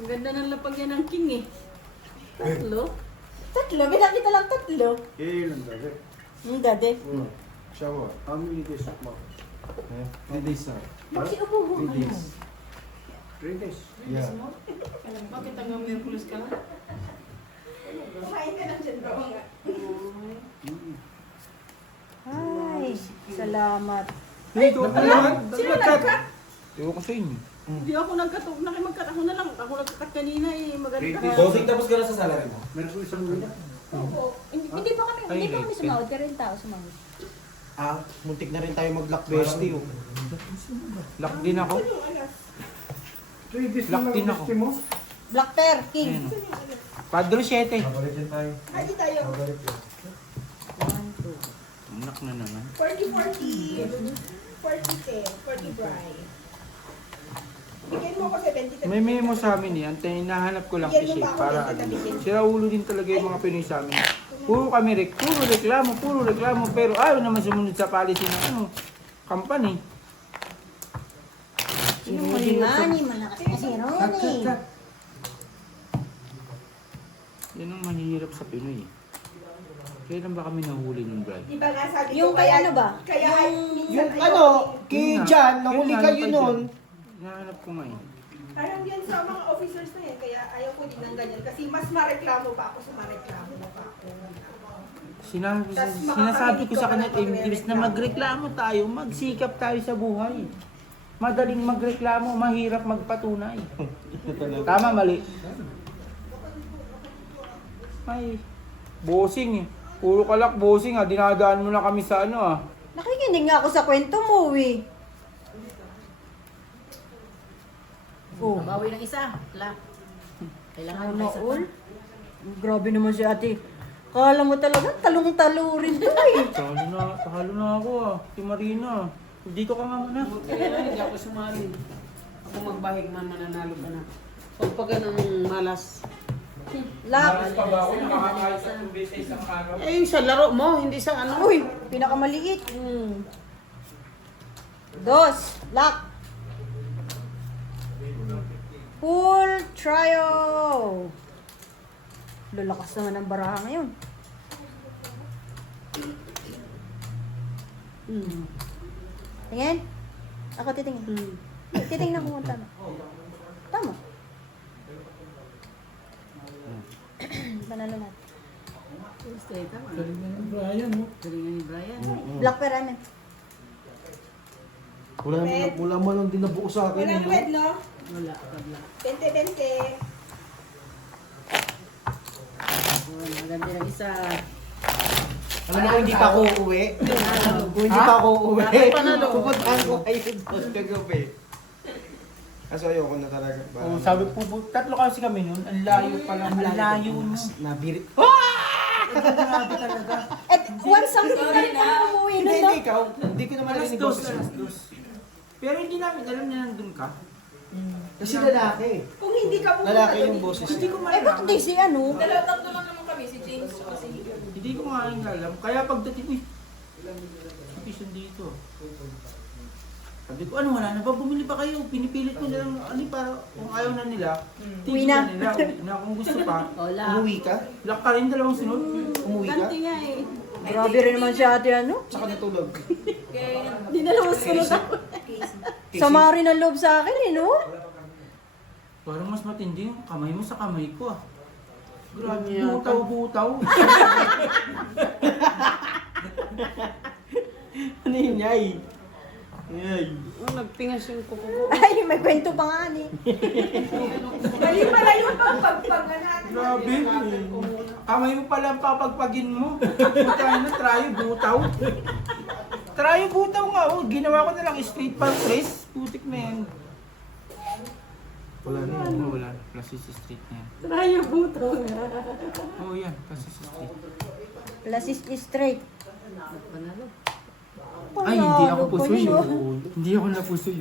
Ang ganda ng lapag yan ng king eh. Tatlo? Tatlo? Binakita lang tatlo. Ilan dali? Dati. Siya mo. How many days mo? 3 days na. Bakit umuho 3 days. 3 days. Yeah. Bakit hanggang Merkulis ka lang? Kumain ka lang dyan, bro. Ay, salamat. Dito ka naman. Sino nagkat? Ewan ko sa inyo. Hindi ako nagkat. Nakimagkat ako na lang. Ako nagkat kanina eh. Maganda. Bossing, tapos ka na sa salary mo? Meron ko isang wala. Oo. Hindi pa kami sumahod, pero yung tao sumahod. Muntik na rin tayo mag-lock bestie. Lock din ako. 3 days Lock na din lang ako. gusto mo? Black Bear, King. Ayan o. Padro 7. Babalik yan tayo. Ay, di tayo. Babalik yan. 1, 2. Anak na naman. 40, 40 Bri. Bigyan mo ako 70. May memo sa amin eh. Antay, hinahanap ko lang kasi para ano. Sira ulo din talaga yung mga Pinoy sa amin. Puro reklamo. Pero ayaw naman sumunod sa policy ng ano, company. Mani, malakas kasi Ronnie. Yan ang mahirap sa Pinoy eh. Kailan ba kami nahuli ng bride? Di ba nga sabi Yung ko, kay ano ba? Kaya minsan Yung ayaw ano, ko- kay Yun nga. Jan, nahuli Yun nga, kayo kay noon. Jan. Hinahanap ko nga eh. Parang yan sa mga officers na yan, kaya ayaw ko din ng ganyan. Kasi mas mareklamo pa ako sa mareklamo pa ako. Sinasabi ko sa kanya, imbis na magreklamo tayo, magsikap tayo sa buhay. Madaling magreklamo, mahirap magpatunay. Tama, mali. Ay, bossing eh. Puro kalak bossing ah, dinadaan mo na kami sa ano ah. Nakikinig nga ako sa kwento mo, eh. Oh, Bawi ng isa. Wala. Kailangan ano ng isa all? pa. Grabe naman si ate. Kala mo talaga, talong-talo rin to eh. Talo na ako ah. Si Marina. Dito ka nga muna. Kaya hindi ako sumali. Ako magbahig man mananalo ka na. Pagpaga ng malas. Lak. pa ba ako? Nakakahit sa tubig sa isang araw. Eh, yung sa laro mo, hindi sa ano. Uy, pinakamaliit. Dos. Lak. Full trio. Lalakas naman ang baraha ngayon. Tingin? Ako titingin. Titingnan ko kung tama. Tama. Panalo natin. Straight up. Galingan ni Brian mo. Galingan ni Brian. Black Pyramid. Wala mo lang din nabuo sa akin. Walang red, no? Wala. Wala. 20-20. Oh, maganda ng isa. Alam mo kung hindi pa ako uuwi? Kung hindi pa ako uuwi, Panalo. pupuntahan ko kayo doon kagabi. Kaso ayoko na talaga. Oh, sabi po, tatlo kasi kami nun. Ang layo pala. Ang layo nun. Nabirit. Grabe talaga. At once something na rin kami umuwi Hindi, nun, no? ikaw. Hindi ko naman Alas narinig dos, boses mo. alas dos. Pero hindi namin alam na nandun ka. Kasi lalaki. Kung hindi ka pupunta Lalaki doon, yung boses Hindi niya. ko Eh, malaman. bakit di si ano? Tatlo lang naman kami, si James o si Hindi ko nga rin alam. Kaya pagdating ko, sabi dito. Sabi ko, ano wala na ba? Bumili pa kayo. Pinipilit ko na lang, ano para kung ayaw na nila, Uwi tigil na. na nila. Uwi na kung gusto pa. Wala. Umuwi ka? Lock ka rin dalawang sunod. Umuwi ka? Ganti nga eh. Grabe rin naman si ate ano. Tsaka natulog. Hindi na lang sunod ako. Sama rin ang loob sa akin eh, no? Parang mas matindi yung kamay mo sa kamay ko ah. Grabe, butaw-butaw. Ano yun, Yay? Yay. Oh, nagpingas yung kuko ko. Ay, may kwento pa nga ni. Mali pala yung pagpagpaganahan. Grabe. Kamay mo pala ang papagpagin mo. Butaw na, trayo, butaw. Trayo, butaw nga. Oh. Ginawa ko na lang straight pang trace. Putik na yan. Wala na Ano, wala. Plus is straight na yan. Trayo buto nga. Oo yan, plus is straight. Plus is straight. Panalo. Ay, hindi ako Panalo pa pusoy. yun. Hindi ako napusoy.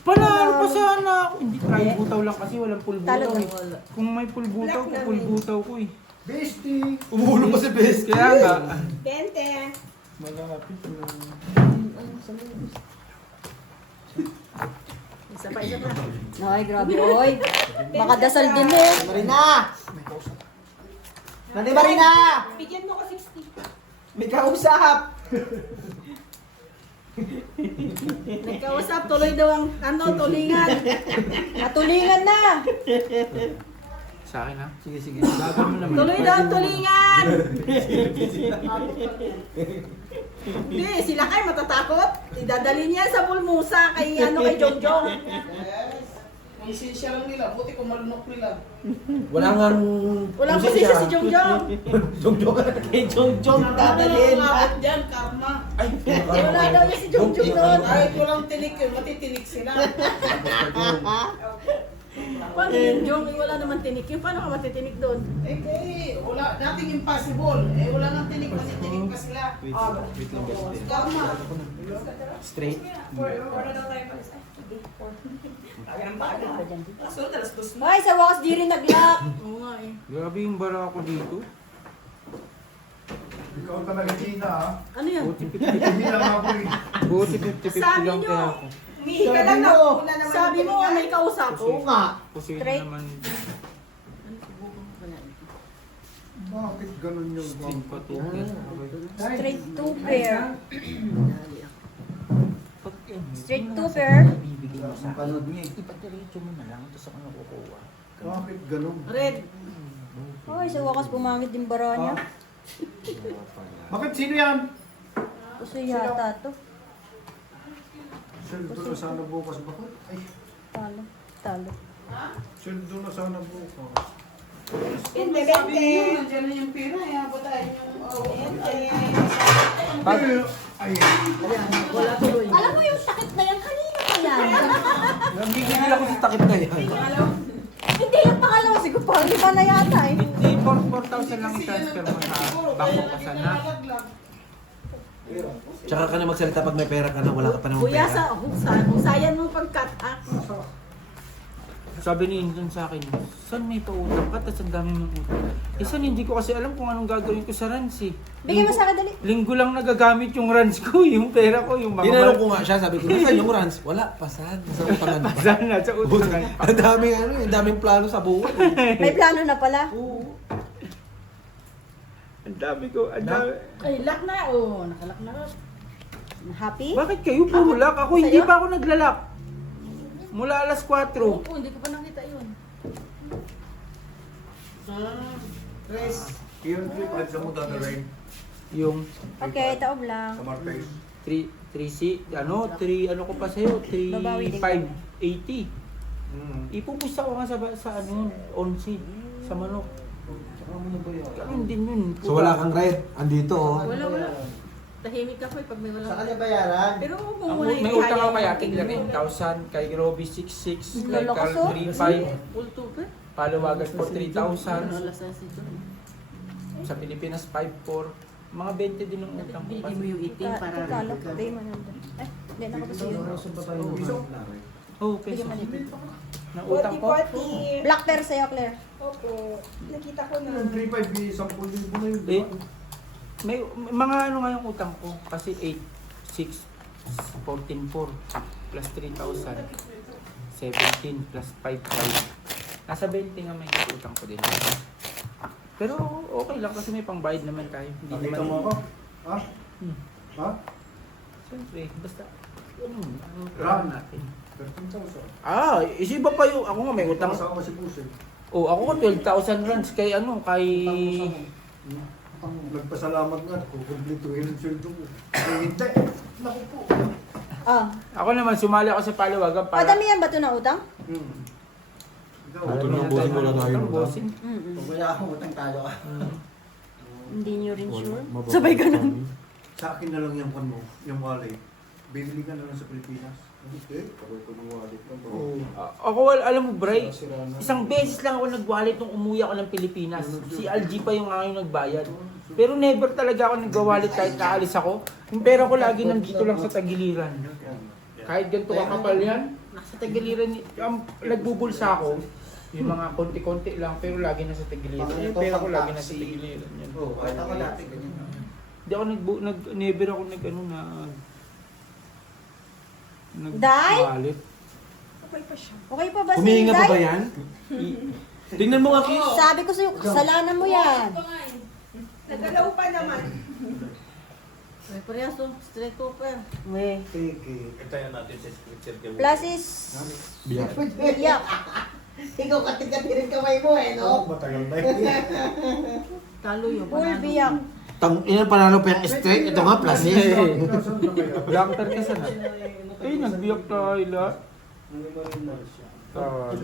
Panalo pa sana ako. Hindi, trayo butaw lang kasi walang pulbutaw Talo eh. Wala. Kung may pulbutaw, pulbutaw ko eh. Bestie! Umulo pa si Bes. Kaya nga. 20. Malapit na. Isa pa, isa pa. Ay, grabe, oy. Makadasal din eh. Marina! Nani Marina! Bigyan mo ko 60. May kausap! Nagkausap, tuloy daw ang tulingan. Natulingan na. Sa akin ha? Sige, sige. Gagawin mo naman. Tuloy daw ang tulingan. Hindi, sila kayo matatakot. Idadali niya sa Bulmusa kay Jongjong. Ang sinsya lang nila, buti kung malunok nila. Wala nga Walang posisyon si Jongjong. Jongjong. Kay Jongjong dadalhin. Nakakot dyan, karma. Wala daw niya si Jongjong doon. Kahit walang tinik yun, matitinik sila. Paano yung Jong? Wala naman tinik yun. Paano ka matitinik doon? Wala, nothing impossible. Wala nang tinik, matitinik pa sila. Karma. Straight. Ay, sa wakas di rin nag-lock. Oo nga eh. Grabe yung bara ko dito. Ikaw talaga China ha. Ano yan? Buti Hindi lang ako eh. 50-50 Sabi lang nyo. kaya ako. Umihi ka lang na. Sabi mo may kausap. Oo nga. Kasi Straight. naman Bakit ganun yung string pa to. Straight 2 pair. Straight 2 pair. Ang panood niya eh. Bakit ganun? Red. Ay, sa wakas bumangit din bara niya. Bakit sino yan? Kasi yata to. Sweldo na sana bukas. Bakit? Ay, Talo. Talo. sweldo na sana bukas. Kung sabi niyo, nandiyan na yung pera, batayin yung Ay, Wala tuloy. Alam mo yung takip na yan, kanina pa yan. Nagigigil ako sa takip na yan. Hindi yung pangalawa, siguro pang lima na yata eh. Hindi, 4,000 lang i-transfer mo sa bangko ka sana. Tsaka ka na magsalita pag may pera ka na, wala ka pa namang Kuya, pera. husayan mo pag-cut ha. Sabi ni Inton sa akin, saan may pautang ka? Tapos ang dami mong utang. Saan hindi ko kasi alam kung anong gagawin ko sa runs eh. Bigyan mo sa akin, dali. Linggo lang nagagamit yung runs ko, yung pera ko, yung mga... Dinanong ko nga siya, sabi ko, saan yung runs? Wala, pasad. Sa utangan pa. Saan na, sa utangan pa. Ang daming ano, ang daming plano sa buhay. May plano na pala. Oo. Ang dami ko, ang dami. Ay, lock na. Oh, nakalock na. Happy? Bakit kayo puro lock? Ako hindi pa ako naglalak. Mula alas 4. Oo, hindi ko pa nakita yun. Tres. Iyon trip, alam mo dadalhin Yung Okay, taob lang. sa Martes. 3 ano ko pa sa'yo? Babawi din. 3,580. Ipupusta ko nga sa ano, 11 sa manok. Ganun din yun. So wala kang red, andito oh. Wala. Tahimik ako pag may wala. kanya bayaran? Pero kung Ang, wala may utang ako kay Ate Claire 8,000, kay Robby 6,600, kay Lalakas, Carl oh. 3,500, Full tuber. Paluwagan for 3,000, Alas na sito. sa Pilipinas 5,400, mga 20 din ang utang ko. Bigyan mo yung itim para Talo. Day mo nandun. Eh, hindi na ako to sa'yo. Oh, peso. Nang utang ko. Black pair sa'yo, Claire. Opo. Nakita ko na. Yung 3,500, 10,000 na yun. Eh, may mga ano nga yung utang ko kasi 8, 6, 14,400 plus 3,000, 17 plus 5,500. Nasa 20 nga may utang ko din. Pero okay lang kasi may pangbayad naman tayo. Hindi Nakita naman. mo ako? Ha? Hmm. Ha? Siyempre, basta ano Ram. natin. 13,000. Isiba pa yung ako nga may utang. Kasama si Pusin. Oh, ako ko 12,000 runs kay ano, kay Nagpasalamat nga, kukumplituhin ang sweldo ko. Kaya hindi. Naku po. Ah. ako naman sumali ako sa Palawagan para Padamihan ba ito na utang? Ikaw, Ito na, bossing, wala tayo Utang, utang. bossing. Mm-mm. Wala akong utang tayo ka. Hindi nyo rin sure? Sabay ganun. sa akin na lang yung mo, yung wallet. Bibili ka na lang sa Pilipinas. Okay, kaway ko ng wallet lang. Ako, alam mo, Bray, isang beses lang ako nag-wallet nung umuwi ako ng Pilipinas. Si LG pa yung aking nagbayad. Pero never talaga ako nag-wallet kahit kaalis ako. Yung pera ko lagi nandito lang sa tagiliran. Kahit ganito kakapal yan, nasa tagiliran. Nagbubulsa ako, yung mga konti-konti lang, pero lagi nasa tagiliran. Yung pera ko lagi nasa tagiliran yan. Oo, kahit ako dati, ganyan. Hindi ako never ako nag-wallet. Okay pa siya. Okay pa ba si Humihinga pa ba Day? yan? Tingnan mo nga, Kiss. Sabi ko sa'yo, kasalanan mo yan. Nagalaw pa naman. Ay, parehas to. Straight cooper. Weh. Itayan natin sa scripture kay Plus is... Biyak. Biyak. Ikaw katig-kati rin kamay mo eh, no? Matagal na yun. Talo yung Full biyak. Ilan panalo pa yung straight? Ito nga, plus is. Blacker ka sana. Eh, nagbiyak tayo lahat. Tawag.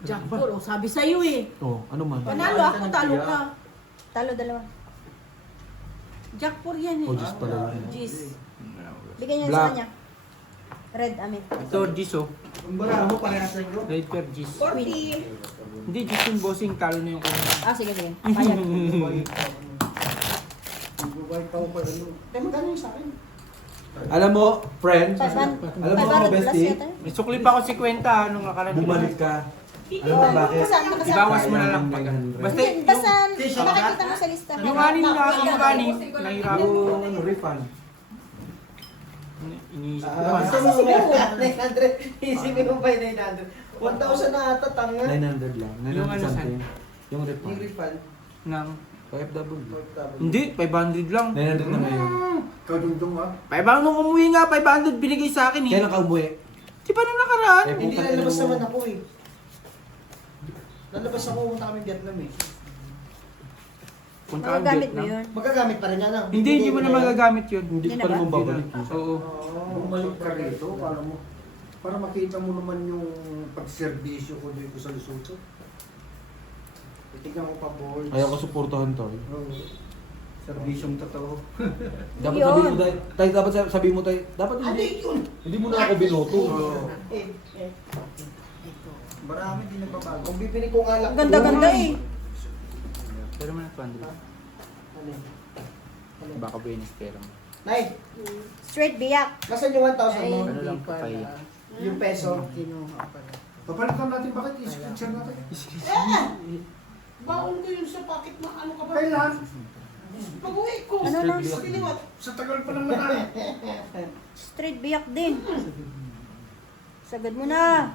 Jack Paul, oh, sabi sa'yo eh. Oh, ano man? Panalo ako, talo ka. Talo dalawa. Jack Paul yan eh. Oh, Diyos pala. Jeez. Bigyan niyo Black. sa kanya. Red, amin. Ito, Gis oh. Ang bara mo, parehas na yun. Red per Gis. 40. Hindi, Gis yung bossing, talo na yung kanya. Ah, sige, sige. Payag. Kaya magkano yung sa akin? Alam mo, friend, 500 alam mo ako, 500 plus bestie, yata. May sukli pa ako 50 nung nakaraan. bumalik ka. Alam mo bakit? Ibawas mo na lang pag. Basta Hindi, basta makikita mo sa lista. yung anim nahirapan. Yung refund. Iniisip ko Ah, naman. 900. Isipin mo pa yung 900. 1,000 na ata, tanga. 900 lang. 900 Yung ano, something. Yung refund. Yung refund. Ng, OFW. hindi, 500 lang. 900 na ngayon. Kadungdong ha. 500 nung umuwi nga, 500 binigay sa akin eh. Kailan ka umuwi? Di ba nung nakaraan? Eh, Hindi puta, lalabas ano mo? naman ako eh. Lalabas ako, punta kami Vietnam eh. Punta kang Magagamit mo Vietnam. yun. Magagamit pa rin yan ah. Hindi mo na magagamit yun. Hindi Hindi pa na ba? naman babalik. Oo. Bumalik ka rito para makita mo naman yung pagserbisyo ko dito sa Lesotho. Titignan mo pa, boy. Ayaw ko suportahan to. Oo. Serbisyong totoo. Dapat Yun. sabihin mo tayo, dapat sabihin mo tayo, dapat Ano hindi, yun? hindi mo na ako binoto. Marami din nagbabago. Kung bibili ko alak. Ang ganda-ganda eh. Pero mo na 200. Ano? Baka Venus pera mo. Nay, Straight biyak. nasan yung 1,000 mo? Ano lang pa kaya? Yung peso. Papalitan natin, bakit i-screenshot natin? Baon ko yun sa pocket mo. Ano ka ba? Kailan? Pag-uwi ko. Ano na? Sa kiliwat. Sa tagal pa naman na. Straight biyak din. Sagad mo na.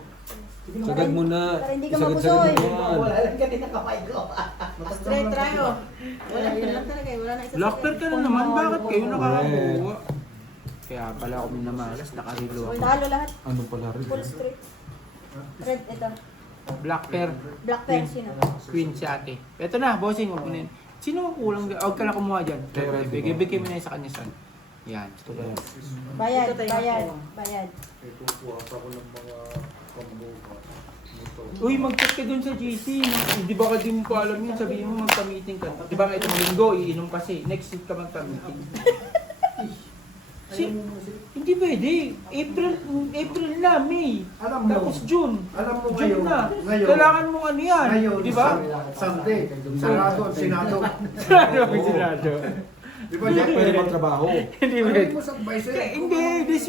Sagad mo na. Para hindi ka Sagad-sagad mabusoy. mo yan. Wala lang kanina kamay ko. Straight tayo. Wala, yun lang talaga eh. Wala na isa. Locker ka na naman, bakit kayo nakakakuha? Kaya pala ako minamalas, nakarilo ako. Talo lahat. Ano pala rin? Full straight. Red, ito. Black pair, Black pen, sino? queen si ate. Ito na, bossing, huwag mo na yun. Sino ang kulang? Huwag ka na kumuha dyan. Kaya, Bigay mo na yun sa kanya son. Yan. Bayad, bayad, bayad. May kukuha pa ko ng mga combo pa. Uy, mag-chat ka dun sa GC. Di ba ka di mo pa alam yun? Sabihin mo magka-meeting ka. Di ba nga itong linggo, iinom kasi. Next week ka magka-meeting. Hindi pwede. April na, May. Alam mo, Tapos June. alam mo June ngayon, na. ngayon, Kailangan mo ano yan. ngayon, Di ba? Sunday, Senado, Senado. Senado. Di ba, Jack? Pwede magtrabaho. Hindi Ano pwede. mo sa advice Eh, hindi, this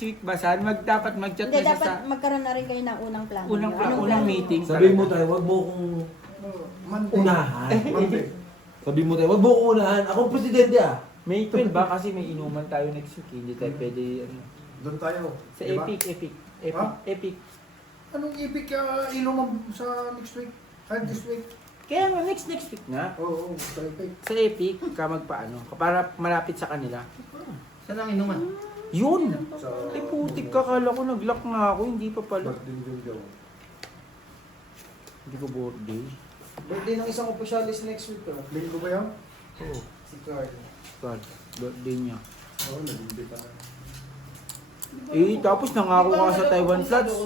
week ba, San? Dapat mag-chat Hindi, na siya dapat sa magkaroon na rin kayo ng unang plano. unang Anong unang plano? meeting. Sabihin mo tayo, wag mo kong Monday. unahan. Monday. Sabihin mo tayo, wag mo kong unahan. Ako ang presidente ah. May 12 ba? Kasi may inuman tayo next week. Hindi tayo pwede, ano. Doon tayo. Sa di ba? Epic. Ha? Epic. Anong ibig inuman sa next week? Kahit this week? Kaya nga, next week na. Oo, sa Epic. Sa Epic, ka magpaano. Para malapit sa kanila. Saan ang inuman? Yun! Sa Ay putik ka, kala ko nag-lock na ako. Hindi pa pala. Barding daw. Hindi ko birthday. Birthday ng isang opisyalis next week. Oh. Linggo ba yan? Oo. Si Carl. God, birthday niya. Oo, nag-hindi pa na. Eh, tapos nangako ka sa Taiwan Flats.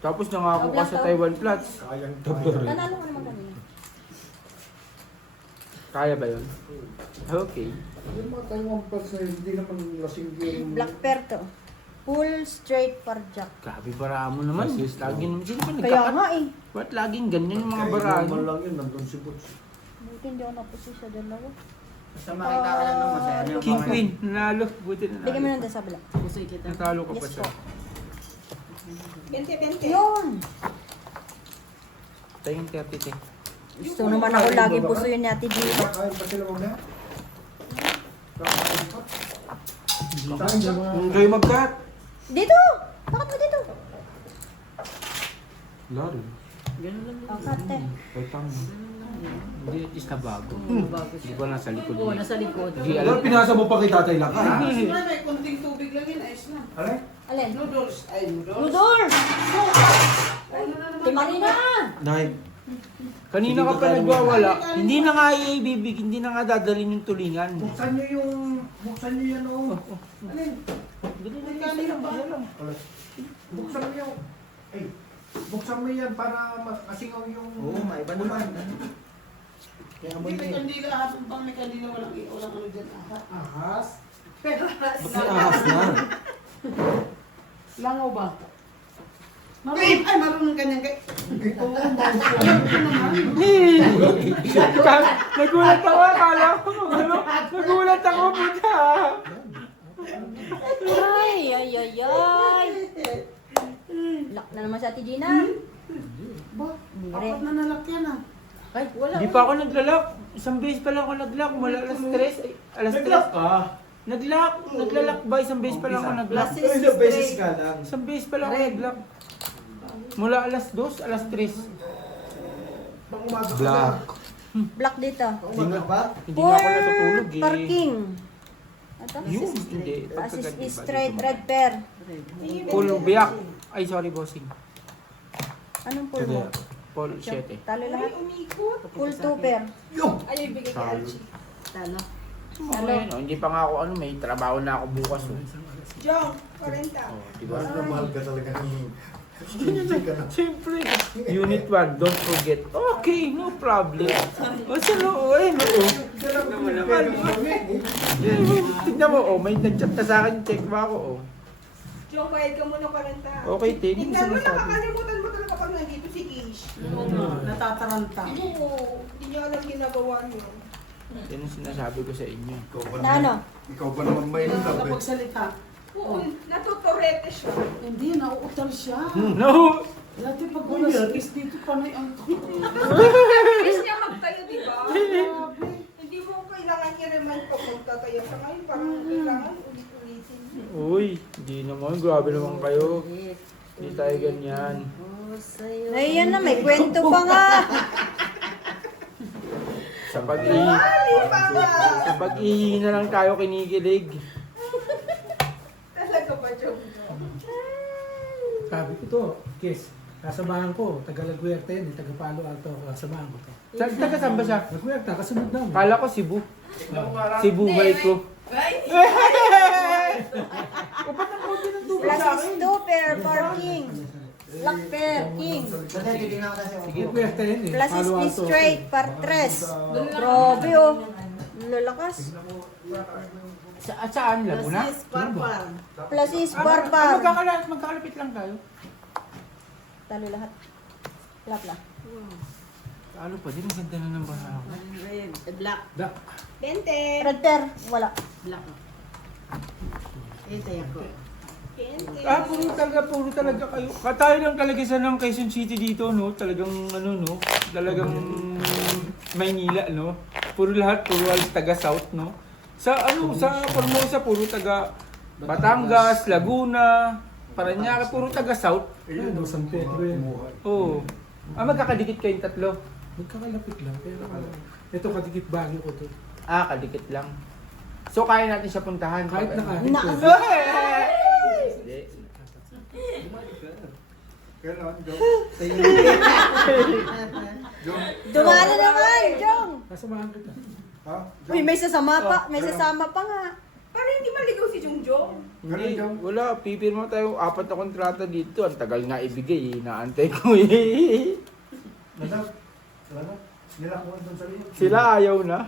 Tapos nangako ka sa Taiwan Flats. Kayang Nanalo ka naman kanina. Kaya ba yun? Okay. Yung mga Taiwan Plus na hindi naman lasing yung... Black pair to. Full straight for jack. Grabe bara mo naman. Lagi naman. Sino ba Kaya nagkakat? nga eh. Ba't laging ganyan yung mga Kahit bara normal nyo? lang yun, nandun si Butch. Buti hindi ako napusi sa dalawa. Basta makita ka lang ng masaya. King Queen, nanalo. Buti Bigyan mo nanalo. nang sa bala. Pusoy kita. Natalo ka pa Yes siya. po. 20-20. Yun! Tayong 30 te. Gusto naman ako lagi puso yun natin dito. Kakain pa sila mamaya? Kakain pa? Saan dyan? Kayo mag-cut. Dito! Bakit mo dito? Laro. Ang kate. Paitang mo. Hindi, at least na bago. Hindi ko nasa likod. Oo, nasa likod. Hindi Alam, alam. pinasa mo pa kay Tatay Lakay. Wala, may kunting tubig lang yun, ayos na. Alay? Alin? Noodles. Ay, noodles. Noodles! Ano na naman? Si Marina! Nay. Kanina ka pa nagwawala. Hindi na nga iibibig, hindi na nga dadalhin yung tulingan. Buksan niyo yan o. Alin? May kanina ba? Alay. Buksan mo yung, ay, buksan mo yan para masingaw yung... Oo, maiba naman. Kaya Hindi may kandila, hapon pang may kandila, walang ano dyan. Ahas. Ba't may ahas na? Langaw ba? Marunong ganyan kay... Oo, Nagulat ako, akala ko. Ano? Nagulat ako, puta. Ay, ay, ay, ay. Lock na naman sa Ate Gina. Ba? Hindi Apat rin. na nalakyan ah. Ay, wala. Di pa ako naglalak. Isang beses pa lang ako naglalak. Mula alas 3. Ay, alas 3. ka? Naglalak ba? Isang beses pa lang ako naglalak. Ilang beses ka lang. Isang beses pa lang ako naglalak. Mula alas 2, alas 3. Pang umaga ka Black. na. Black dito. Umaga pa? Hindi nga ako natutulog eh. Parking. Ito? Yun, hindi. Assist Pagkaganti is ba? straight, red pair. Full biyak. Ay, sorry, bossing. Anong full mo? Full 7. Talo Ay, lahat? umikot. Full 2 pair. Ay, bigay kay Talo. Archie. Talo. Okay, no? Hindi pa nga ako may trabaho na ako bukas. Oh. Jong, 40. Oh, diba? Mahal na mahal ka talaga ng... Hindi ka na. Siyempre, Unit 1, don't forget. Okay, no problem. O, sa looy, no? Tignan mo, oh, may nag-chat na sa akin, check ba ako, oh. Jong, bayad ka muna 40. Okay, Tin, yung Tingnan mo, sinasabi. nakakalimutan mo talaga pag nandito si Kish. Natataranta. Oo, hindi niya alam ginagawa niyo. Yan ang sinasabi ko sa inyo. Ikaw ba Na naman? ano? Ikaw ba naman may Hindi love eh? nakapagsalita. Oo, natutorete siya. Hindi, nauutal siya. No! Dati pag wala kiss dito, panay ang... Kiss niya magtayo, di ba? Grabe. Hindi mo kailangan i-remind pag magtatayo ka ngayon. Parang kailangan ulit-ulitin. Uy, hindi naman, grabe naman kayo. Hindi tayo ganyan. Ay, yan na, may kwento pa nga. Sa Ali pa nga! sa pag-ihi na lang tayo kinikilig. Talaga ba, Jong? Sabi ko to, Kiss, kasamahan ko, taga Laguerta yun, taga Palo Alto, kasamahan ko to. Taga saan ba siya? Laguerta, kasunod namin. Kala ko Cebu. Cebu ba ko? Plus is 2 pair, parking. Black pair, king. Dati, titignan ko na siya. Laguerta yun eh, Plus Palo is Alto. straight, par 3. Grabe oh. Lalakas. At saan? Laguna? Plus is Ah, barbar. magkakalapit lang tayo. Talo lahat. Plapla. Ano pa din, ang ganda na ng baha ko. Black. Da, 20. Red pair, wala. Puro talaga kayo. Katayo lang talaga sa ng Quezon City dito, no? Talagang, ano, no? Talagang Maynila, no? Puro halos taga South, no? Sa, sa Formosa, puro taga Batangas, Laguna, Parañaque, puro taga South. ayun, no, San Pedro yun. Oo. Magkakadikit kayong tatlo. Magkakalapit lang, pero ito kadikit bagyo ko to. Kadikit lang. So, kaya natin siya puntahan. Kahit na kahit Na- to. Hindi. Kailan, Jom? Dumalo naman, Jong. Kasamahan kita. Ha? Uy, may sasama pa. May sasama pa nga. Parang hindi maligaw si Jong Jong. Hindi, wala. Pipirma tayo 4 na kontrata dito. Ang tagal nga ibigay eh. Naantay ko eh. Wala. Wala. Nilakuan doon sa iyo. Sila ayaw na.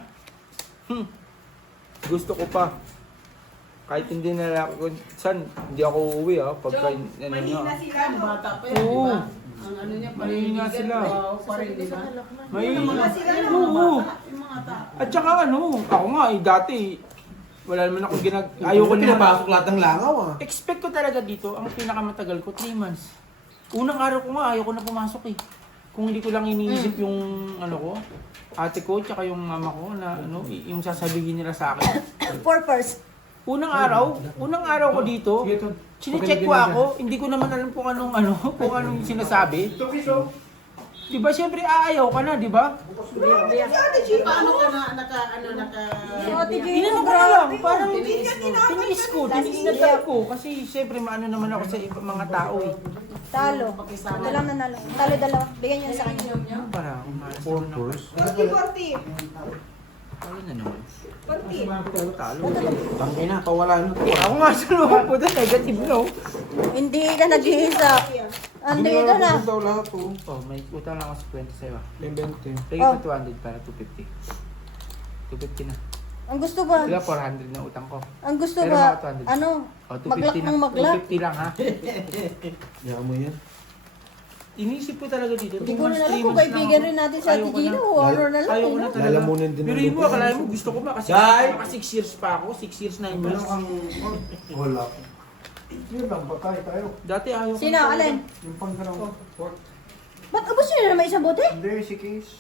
Gusto ko pa. Kahit hindi nila ako, san, hindi ako uuwi pagka, Jong, ano mahina na. sila, Ang no? bata pa yan, Oo. di ba? Ang ano niya, Mahina sila. Oo, pa rin, di ba? May, Yung mga sila, yung no? mga Oo. bata, yung mga tao. At saka ako nga dati, wala naman ako ayoko naman. Pinapasok lahat ng langaw ah. Expect ko talaga dito, ang pinakamatagal ko, 3 months. Unang araw ko nga, ayoko na pumasok eh. Kung hindi ko lang iniisip yung, ate ko, tsaka yung mama ko na, yung sasabihin nila sa akin. 4 pairs. unang araw ko dito, Sige, Ton. chinecheck ko ako, hindi ko naman alam kung anong kung anong sinasabi. Ito, Kiso. Di ba, syempre aayaw ka na, di ba? Paano ka na, Inano ko na lang, parang Tiniis mo. tiniis ko, kasi syempre maano naman ako sa mga tao eh. Talo. Ito lang nanalo. Talo dalawa. Bigyan niyo sa kanya. Ano para akong malas Four naman ako. tours. 40. Talo na naman. 40. Talo. Tangin na, pawala na. Ako nga sa loob po doon, negative no? Hindi ka nag-iisa. Andito na. daw lahat po. Oh, may utang lang ako sa 20 sa'yo ah. May 20. Pagay Oh. pa 200 para 250. 250 na. Ang gusto ba? Sila 400 na utang ko. Ang gusto Pero ba? mga 200. Ano? Oh, Maglak 250 na. ng maglak. 250 lang ha. Yaman mo yan. Inisip ko talaga dito. Hindi 2 ko na months, alam 3 kung months kaibigan lang rin ako. natin sa Ate Ayaw ko na. Gino o horror na lang. Lala eh, mo no? din. Lalamunin din. Pero mo, akala mo gusto ko ba kasi Dai! maka 6 years pa ako, 6 years, 9 Ano years. ang... Wala. Yun lang, patay tayo. Dati ayaw ko. Sino? talaga. Alin? Yung pangganong pork. Ba't ubos nyo na naman isang bote? Hindi, si Case.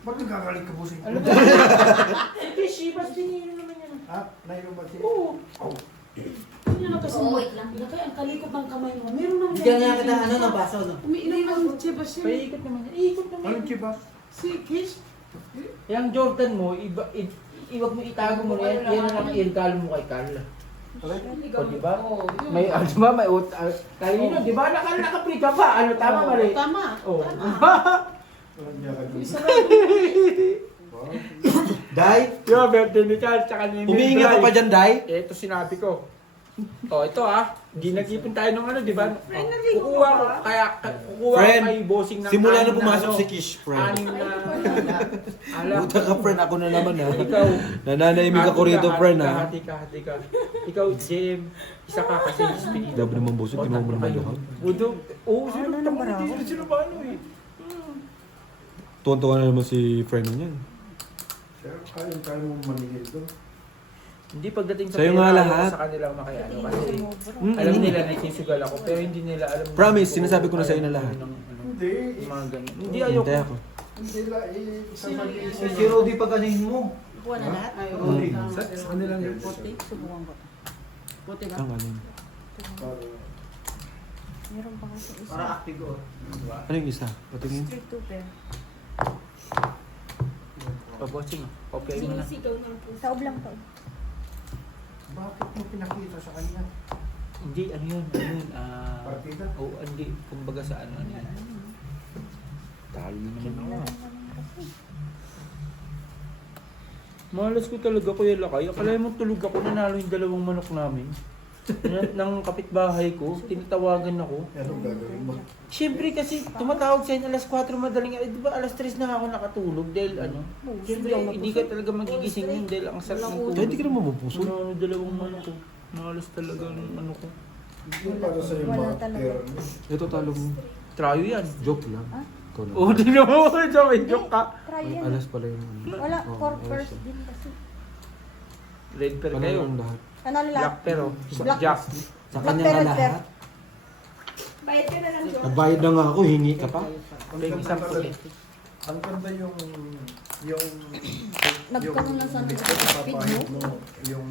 Ba't nagkakalit ka busin? Alam mo, ito Shibas din naman yan. Ha? Nainom ba siya? Oo. Kaya ang kalikot ng kamay mo. Meron naman. Hindi niya kita ano na baso no. Umiinom ng chiba siya. Paikot naman yan. Ikot naman Anong yan. chibas? Si Kish. Yung Jordan mo, iwag mo itago mo na yan. Yan ang irgalo mo kay Carl. O diba? May, diba, may kanino, diba? Nakapri ka pa. Ano, tama mali? Tama. Oo. Walang niya ka dun. Isa Dai, Yung birthday ni Carl, tsaka ni humihingi ka pa dyan, Dai. Ito sinabi ko. Oh, ito Di nag-ipon tayo ng ano, di ba? Friend, naligo Kukuha ka ko, ba? kaya kukuha ko Friend, kay bossing ng simula na anim pumasok ano, si Kish, friend. anim na, alam. Buta ka, friend. Ako na naman, ha. Ikaw, Nananahimik ako rito, friend, ha. hati ka. Ikaw, Jim, isa ka kasi speed. Dabi naman, boss. Hindi mo naman kayo. yun. Budo, oo, Ano sino na tamo naman hindi sino ba ano eh. Tuwan-tuwa na naman si friend niyan. Sir, kaya mo manigil doon. Hindi pagdating sa Sa'yo nga pera, lahat. ako sa kanila makiano kasi alam nila na sisugal ako pero hindi nila alam. Promise, sinasabi ko na sa'yo na lahat. Hindi. Yung mga ganun. Hindi ayoko. Hintay ako. Hindi la, sasabihin mo. Si Rudy pa ganin mo. Kuha na lahat. Rudy. Sa kanila yun. Subukan ko. Puti ba? Ang alin. Meron pa kasi isa. Para active ko. Ano yung isa? Patingin? Street to pair. Pabossing. Okay mo na. Sinisigaw ng puso. Sa ublang to. Bakit mo pinakita sa kanya? Hindi, ano yun? Partida? Oo, hindi. Kumbaga sa ano yan. Talo na naman ako. Malas ko talaga Kuya Lakay. Akala mo tulog ako, nanalo yung dalawang manok namin. Ng kapitbahay ko, tinatawagan ako. Anong gagawin mo? Siyempre kasi tumatawag sa inyo alas 4 madaling araw. Di ba alas 3 na ako nakatulog dahil ano? Siyempre hindi ka talaga magigising yun dahil ang sarap ng Kaya hindi tulog. ka naman mapuso. Ano, dalawang manok ko. Malas talaga ng ano ko. Hindi para sa yung Wala mga talaga. pera mo. Ito talo mo. Tryo yan. Joke lang. Ikaw na. Oo, di naman ako sa may joke ka. Try yan. Alas pala yung... Wala, Oo, for alas first yan. din kasi. Red pear Ano kayo. yung lahat? Kanalo Black lahat. pear oh. Black. Jack. Sa Black kanya pear, na red pear. lahat. Bayad ka na lang, John. Nagbayad na nga ako, hingi ka pa. May isang puti. Ang ganda yung Nagtanong lang sa video feed mo. yung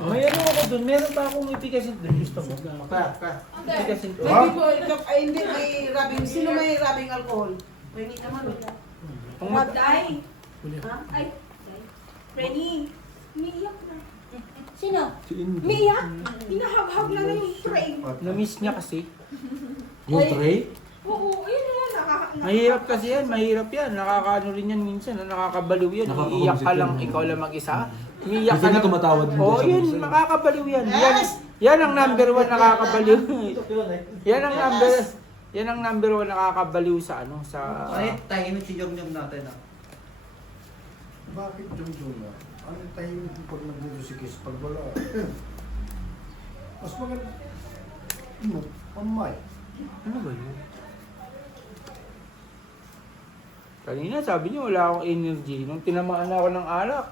May ano ako dun. Meron pa akong ipigasin dun. Gusto mo? Ipigasin ko. Pwede ko, ay hindi, may rubbing. Sino may rubbing alcohol? Pwede naman. Kung mag- Day. Ha? Ay, Day. Frenny. Umiiyak na. Sino? Si Indy. Umiiyak? Hinahag-hag na yung tray. Na-miss niya kasi. Yung tray? Oo, ayun na yan. Mahirap kasi yan, mahirap yan. Nakakaano rin yan minsan, nakakabaliw yan. Iiyak ka lang, ikaw lang mag-isa. Umiiyak Kasi ka nga lang. tumatawad din Oo, siya yun, minsan. nakakabaliw yan. Yan ang number 1 nakakabaliw. Yan ang number 1 nakakabaliw sa ano, sa... tahimik si Jong-Jong natin. bakit yung na? Ano tahimik yung pag nagbudo si Kiss? Pag wala. Mas maganda. Ano? Pamay. Ano ba yun? Kanina sabi niyo wala akong energy. Nung tinamaan ako ng alak.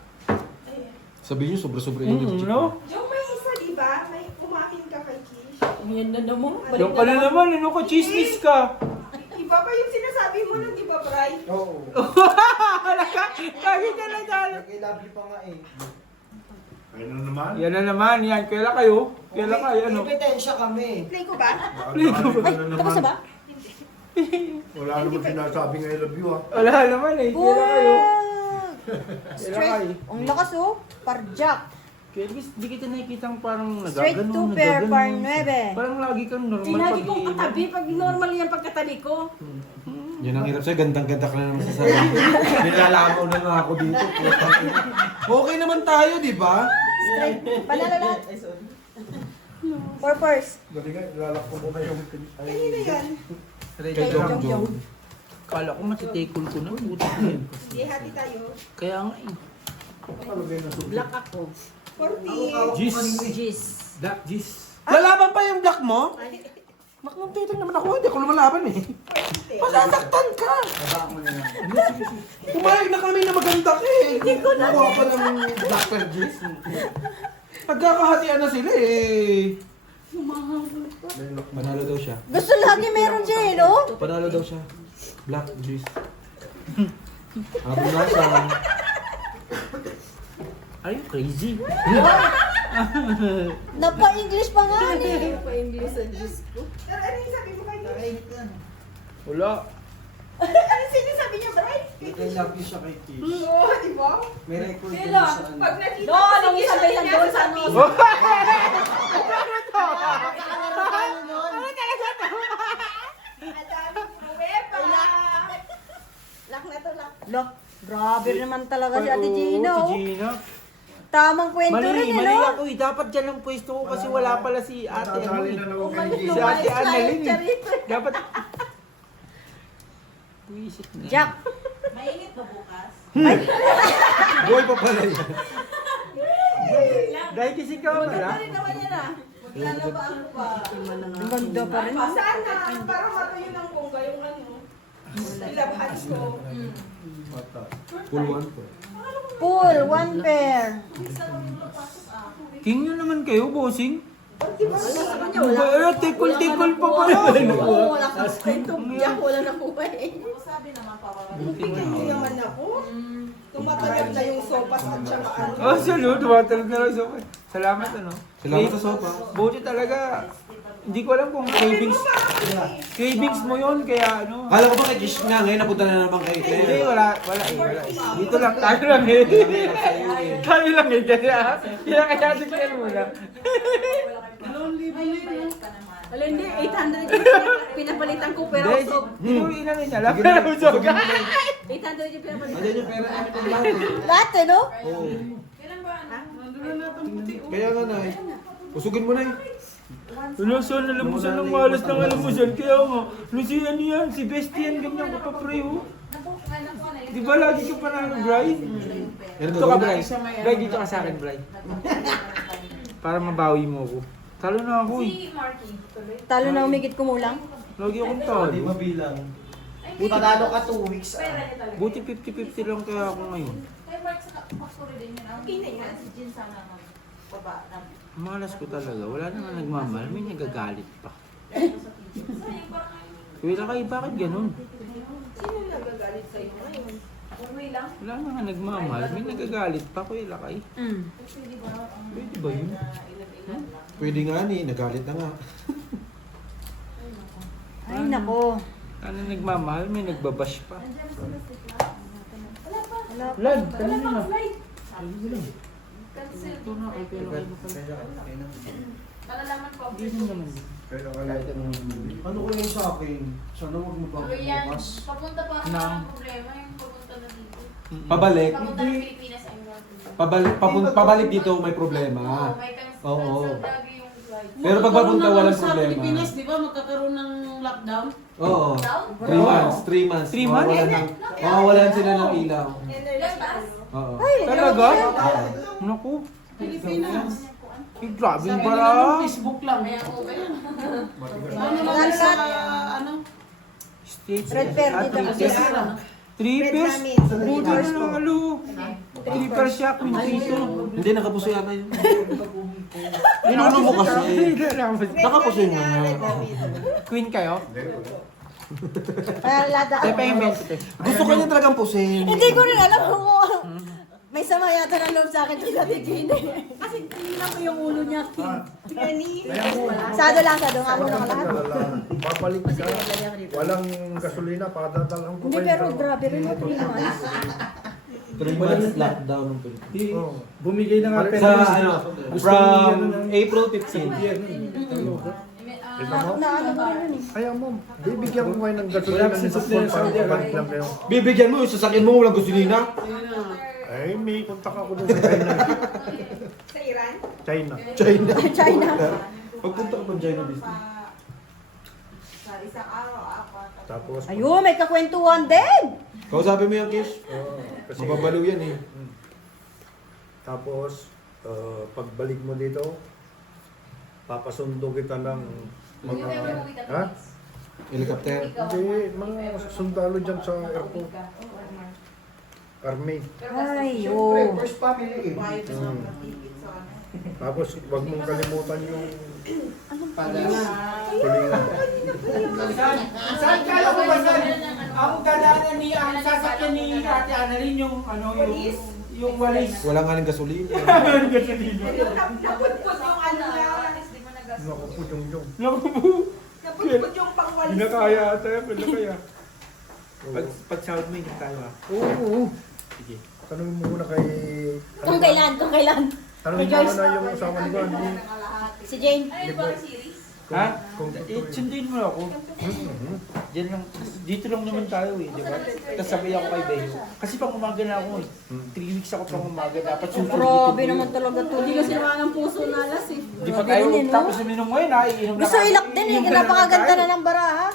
Sabihin niyo, sobra-sobra energy. No? Yung may isa, di ba? May umamin ka kay Kish. Yan na naman. Yung ka na naman, ano ka, chismis ka. Iba ba yung sinasabi mo nun, di ba, Bray? Oo. Kagi ka na dyan. Nag-ilabi pa nga eh. Ayun na naman. Yan na naman, yan. Kailan kayo? Kailan kayo, ano? Ebidensya kami. Play ko ba? Ay, tapos na ba? Wala naman sinasabing I love you, ha? Wala naman eh. Kailan kayo? Wow! Kailan Straight. kayo? Ang lakas oh. Parjak. Kaya guys, di kita nakikita parang Straight nagaganon, to pair, nagaganon. par 9. Parang lagi kang normal Lagi kong pag-iinom. katabi pag normal yung pagkatabi ko. Yan ang hirap sa'yo, gandang-ganda ka na naman sa sarili. Nilalamaw na nga ako dito. Okay naman tayo, di ba? Straight. Panalo lahat. Purpose. Dali nga, ilalak ko muna yung... Kanina yan. Kay Jong Jong. Kala ko matitikol ko na. Buti ko yun. Sige, hati tayo. Kaya nga eh. Black ako. 40. Jeez. Black G's. Lalaban pa yung black mo? Makakapitang naman ako, hindi ako lumalaban eh. Masasaktan ka! Pumayag na kami na maganda ka eh. Hindi ko na. Nakuha pa ng black perjis. Nagkakahatian na sila eh. Panalo daw siya. Gusto lahat yung meron siya eh, no? Panalo daw siya. Black juice. Habang nasa. Are you crazy? Napa-English pa nga eh. Pero ano yung sabi mo kay Wala. Ano sinasabi niya, Bray? I love you siya kay Kish. Oo, di ba? May record din sa ano. Pag nakita No, ko si nung Kish, isang sabi beses niya, doon sa sabi ano. niya, ang daming pruweba. Lock na to, lock. Lock. Grabe naman talaga si Ate Oo, Gina, si oh. Gina. Tamang kwento rin, Mali no? ako eh. Dapat dyan ang pwesto ko kasi wala pala si ate ano Nadali eh. na lang ako kay Umalis Gina. Si ate Annalyn eh. Charit. Dapat... Buisit na. Jack. Boy pa pala yan. Dahil kasi ka wala. Ang ganda pa rin, oh. Sana, para matuyo ng bongga yung ano. Ilabhans ko. Full one po. Pool, one pair. King nyo naman kayo, bossing. Wala, tikol-tikol pa pala. Oo, wala kang kwento. Jack, wala na po eh. Hindi naman ako. Tumatagal na yung sopas at saka ano. Oh, salud. Tumatalog na lang sa salamat, ano. Salamat sa sopa. Buti talaga. Hindi ko alam kung cravings mo yun, kaya ano. Kala ko ba kay Kish nga ngayon, napunta na naman kay Hindi, Claire. wala eh. Dito lang, tayo lang eh. Tayo lang eh, kaya kaya si Claire muna. Wala, hindi. 800 yung pinapalitan ko, pero Hindi, so, tinuloy na rin niya lang. Pero usog ka. 800 yung pinapalitan. Andyan yung pera namin ng lahat eh. Lahat eh, no? Oo. Kaya nga na eh. Usugin mo na eh. Luson, alam mo saan ang malas ng alam mo saan. Kaya nga, Lucy, ano yan? Si Bestie yan, ganyan ko pa, pre, oh. Di ba lagi ka pa na Bray? Dito ka, Bray. Bray, dito ka sa akin, Bray. Para mabawi mo ako. Talo na ako eh. Talo na umigit kumulang. Lagi akong talo. Di mabilang. Panalo ka 2 weeks. Buti 50-50 lang kaya ako ngayon. Okay na yan. Malas ko talaga. Wala naman nagmamahal. May nagagalit pa. Kuya kayo, bakit ganun? Sino nagagalit sa'yo ngayon? Okay lang. Wala naman nagmamahal. May nagagalit pa, kuya lakay. Pwede ba yun? Pwede nga ni, nagalit na nga. Ay, nako. Ano nagmamahal? May nagbabash pa. Wala pa. Lad, kanina na. Malalaman ko. Hindi naman. Kaya kaya. Ano ko yung sa akin? Sana huwag mo ba Tuloy yan. bukas? Papunta pa ang Na. problema yung papunta na dito. Pabalik? Papunta ng Pilipinas ay mga Pabalik dito may problema. may cancel Oo. lagi yung flight. Pero pag papunta walang Sa problema. Pilipinas, di ba, magkakaroon ng lockdown? Oo. Down? 3 months, 3 months. 3 months? Mawawalan sila ng ilaw. Ilang taas? Oo. Ay, Talaga? Oo. Naku. Pilipinas. Eh, grabe Sabi yung nila bara. ng Facebook lang. Kaya okay. Ano lang sa, ano? States. Red pair Ah, dito. 3 pairs. 3 pairs? Buti na lang, alo. 3 pairs siya, queen dito. Hindi, nakapuso yata yun. Inuno mo kasi. Nakapuso yun nga. Queen kayo? Kaya lada. Tayo pa yung 20. Gusto ka niya talagang pusin. Hindi ko rin alam kung May sama yata ng loob sa akin si Ate Kine. Kasi tingnan mo yung ulo niya, King. Sado lang, sado nga muna ka lahat. Papalik ka. Walang gasolina, padadalang ko Hindi, pero grabe rin mo 3 months. 3 months lockdown ng Pilipinas. Di, bumigay na nga Sa pero ano, from April 15. Ito mo? Na ano mo rin yun eh. Kaya mo, bibigyan ko kayo ng gasolina Wala ng kasi sakpon sa Saudi para balik lang kayo. Bibigyan mo yung sasakyan mo, walang gasolina. Ay, may kontak ako doon sa China. Sa Iran? China. China. China. Pagpunta ko ng China business. Sa isang araw, apat. Tapos, Ayun, may kakwentuhan din. Kausapin mo yung Kish. kasi, Mababaliw yan eh. tapos, pagbalik mo dito, papasundo kita ng Yung mga, ever uwi ka ha? Helicopter. Hindi, mga sundalo dyan sa airport. Army. Ay, oh. First family eh. Bayad sa mga ticket sa ano. Tapos, huwag mong kalimutan yung Ay, tulingan. Saan kala ko ba saan? Ang dadaanan ni ang sasakyan ni Ate Annalyn yung ano yung walis. Wala nga ng gasolina. Naputput yung ano niya. Naku po, yung. Naputput yung pangwalis. Pinakaya ata yan, pinakaya. Pag sound mo yung kaya. Oo. Sige. Tanungin mo muna kay... Kung kailan. Tanungin mo muna yung asawa ni Juan. Si Jane. Ano yung bang series? Ha? Kung Sundin mo ako. Diyan lang, dito lang naman tayo eh, di ba? Tapos sabay ako kay Beyo. Kasi pang umaga na ako eh. 3 weeks ako pang umaga, dapat susunod. Grabe naman talaga to. Hindi kasi naman ng puso nalas eh. Di pa tayo, tapos uminom ngayon ha, iinom na Gusto kami. ilak din eh. Iinom na naman Napakaganda tayo. na ng baraha.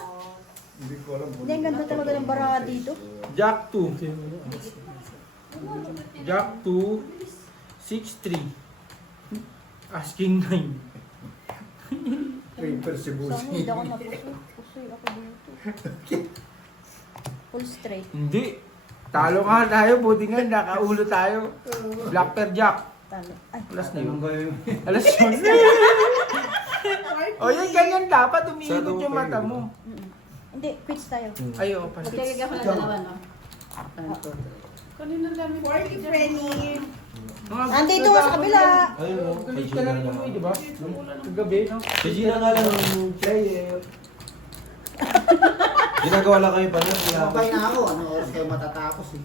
hindi ko alam. Hindi, ang ganda talaga ng baraha dito. Jack 2. Jack 2, 6-3. Asking 9. Paper si Sana Busi. hindi ako napusoy ako dito. Full straight. Hindi. Talo nga tayo, buti nga nakaulo tayo. Black pair Jack. Talo. Ay, Alas na yun. Alas yun. O yun, ganyan dapat. Umiikot yung mata mo. hindi, quits tayo. Ay, oo, pasit. Magkagagay ko na dalawa, no? kanina lang yung Work Frenny. Andito nga sa kabila. Ayun o. Galit ka lang naman, di ba? Kagabi, no? Si Gina nga lang ang player. Ginagawa lang kami pa na. Sabay na ako, ano oras kayo matatapos eh.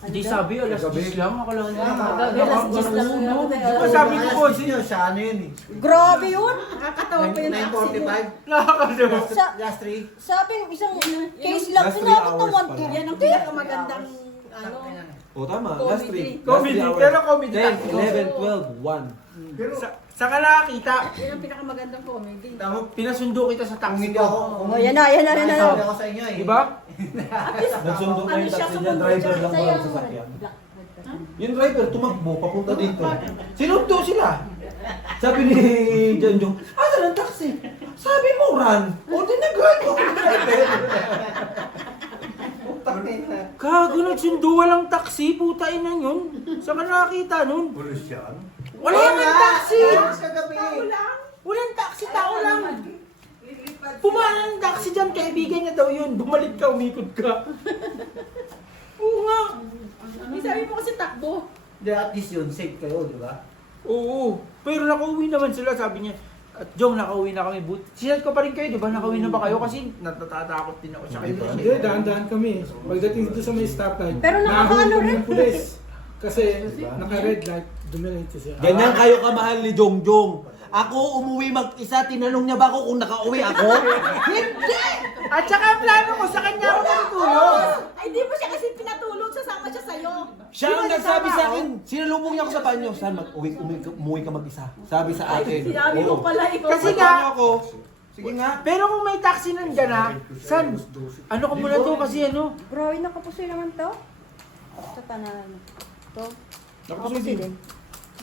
Hindi sabi, alas 10 lang. Ako lang Alas 10 lang yun. Di ba sabi ko po, Alas 10 yun, sa ano yun eh. Grabe yun! Nakakatawa pa yung taxi. 9:45. nakakalawa. Sa, Last 3. sabi, isang case lang, last 3 sinabot ng hours 1 pala. Yan ang pinakamagandang ano. O tama, last 3. Comedy, pero comedy. 10, 11, 12, 1. Saka nakakita. Yan ang pinakamagandang comedy. Pinasundo kita sa Kung taxi hindi ko. ako, Oh, yan na. sabi ako sa inyo eh. Di ba? Nagsundo na yung taxi niya, driver lang ba ang sasakyan? Yung driver, tumakbo, papunta dito. Sinundo sila. Sabi ni John Jong, asan ang taxi? Sabi mo, run. O, tinagal mo ang driver. Gago, nagsundo walang taxi. Putain na yun. Saan ka nakakita nun? Pulis yan. Wala yung taxi! Kagabi. Walang taxi, tao lang. Pumana ng taxi dyan, kaibigan niya daw yun. Bumalik ka, umikot ka. Oo nga. May sabi mo kasi takbo. Hindi, at least yun, safe kayo, di ba? Oo. Pero nakauwi naman sila, sabi niya. At Jong, nakauwi na kami. Sinat ko pa rin kayo, di ba? Nakauwi na ba kayo? Kasi natatakot din ako sa kayo. Hindi, daan-daan kami. Pagdating dito sa may stoplight, Pero nakakaano nahuli kami rin. ng pulis. Kasi naka-red light, dumiretso siya. Ganyan kayo kamahal ni Jong Jong. Ako umuwi mag-isa, tinanong niya ba ako kung nakauwi ako? Hindi! At saka ang plano ko, sa kanya ako matutulog. Ay, di ba siya kasi pinatulog, sasama siya sa'yo. Siya ang nagsabi sa akin, sinalubong niya ako sa banyo. Saan umuwi ka mag-isa? Sabi sa akin. Sinabi mo Oo. pala ikaw. Kasi Punta nga, niyo ako. Sige nga. pero kung may taxi nandiyan na, San, ano ko muna to kasi ano? Bro, nakapusoy naman to. Ito pa na. To. Nakapusoy din.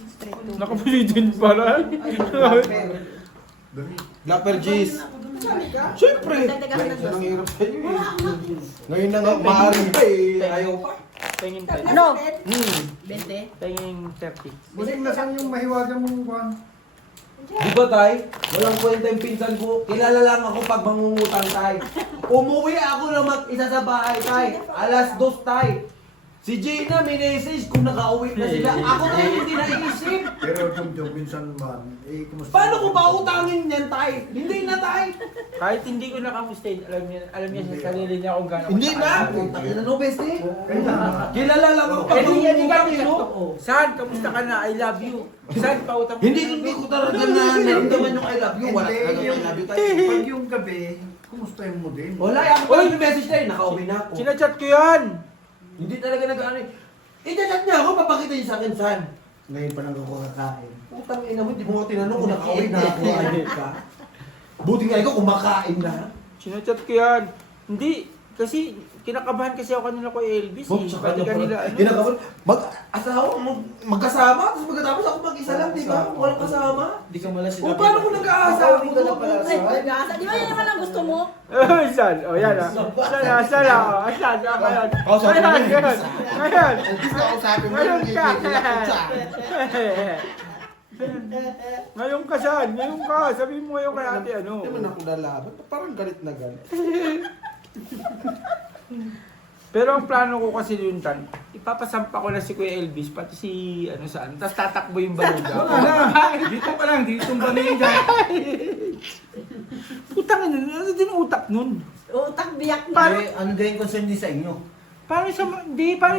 Straight to. Nakapuli din pala. Black Pearl G's. Siyempre. Dagdagan ng Ang hirap sa inyo eh. Ngayon na nga, maaaring pa eh. Ayaw pa. Tingin 30. Ano? 20? Tingin 30. Buling nasan yung mahiwagan mong Juan? Di ba, Tay? Walang kwenta yung pinsan ko. Kilala lang ako pag mangungutang, Tay. Umuwi ako na mag-isa sa bahay, Tay. Alas 2, Tay. Si Gina, may message kung nakauwi na sila. Ako tayo hindi naisip. Pero Jom, minsan man, kumusta? Paano ko pautangin yan, tay? Hindi na, tay. Kahit hindi ko nakamusta, alam niya sa sarili niya kung gano'n. Hindi na. Ano, beste? Kilala lang ako. Eh, hindi yan ikaw, Pag- San, kamusta ka na? I love you. San, pautang. Hindi ko talaga na naramdaman yung I love you. Wala Hindi, talaga I yung- love you, tay. Pag yung gabi, kumusta mo din? Wala, ako pa yung message na yun. Nakauwi na ako. Sinachat ko yan. Hindi talaga nag-ano eh. I-chat niya ako, papakita niya sa akin, San. Ngayon pa lang ako kakain. Putang ina mo, hindi mo ako tinanong kung nakauwi na ako. Ayun ka. Buti nga ikaw kumakain na. Sinachat ko yan. Hindi, kasi kinakabahan kasi ako kanila ko Elvis eh. Pati kanila ano. Ginagawa, mag-asawa, magkasama, tapos magkatapos ako mag-isa lang, di ba? Walang kasama. Hindi ka mala O paano kung nag-aasawa Hindi ka na pala Ay, nag-aasa. Di ba yan naman ang gusto mo? San, o yan ah. San, ngayon. Kausapin mo yun. Ngayon. Kausapin mo Ngayon yung ka. kaya Ngayon ka, San. Ngayon ka. Sabihin mo ngayon kay ate ano. Hindi man ako lalaban. Parang galit na galit. Pero ang plano ko kasi yun, Tan, ipapasampa ko na si Kuya Elvis, pati si ano saan, tapos tatakbo yung baluga. Dito pa lang, dito ba niya dyan? Utang ano din ang utak nun? Utak biyak na. Paano, ano din concern din sa inyo? paano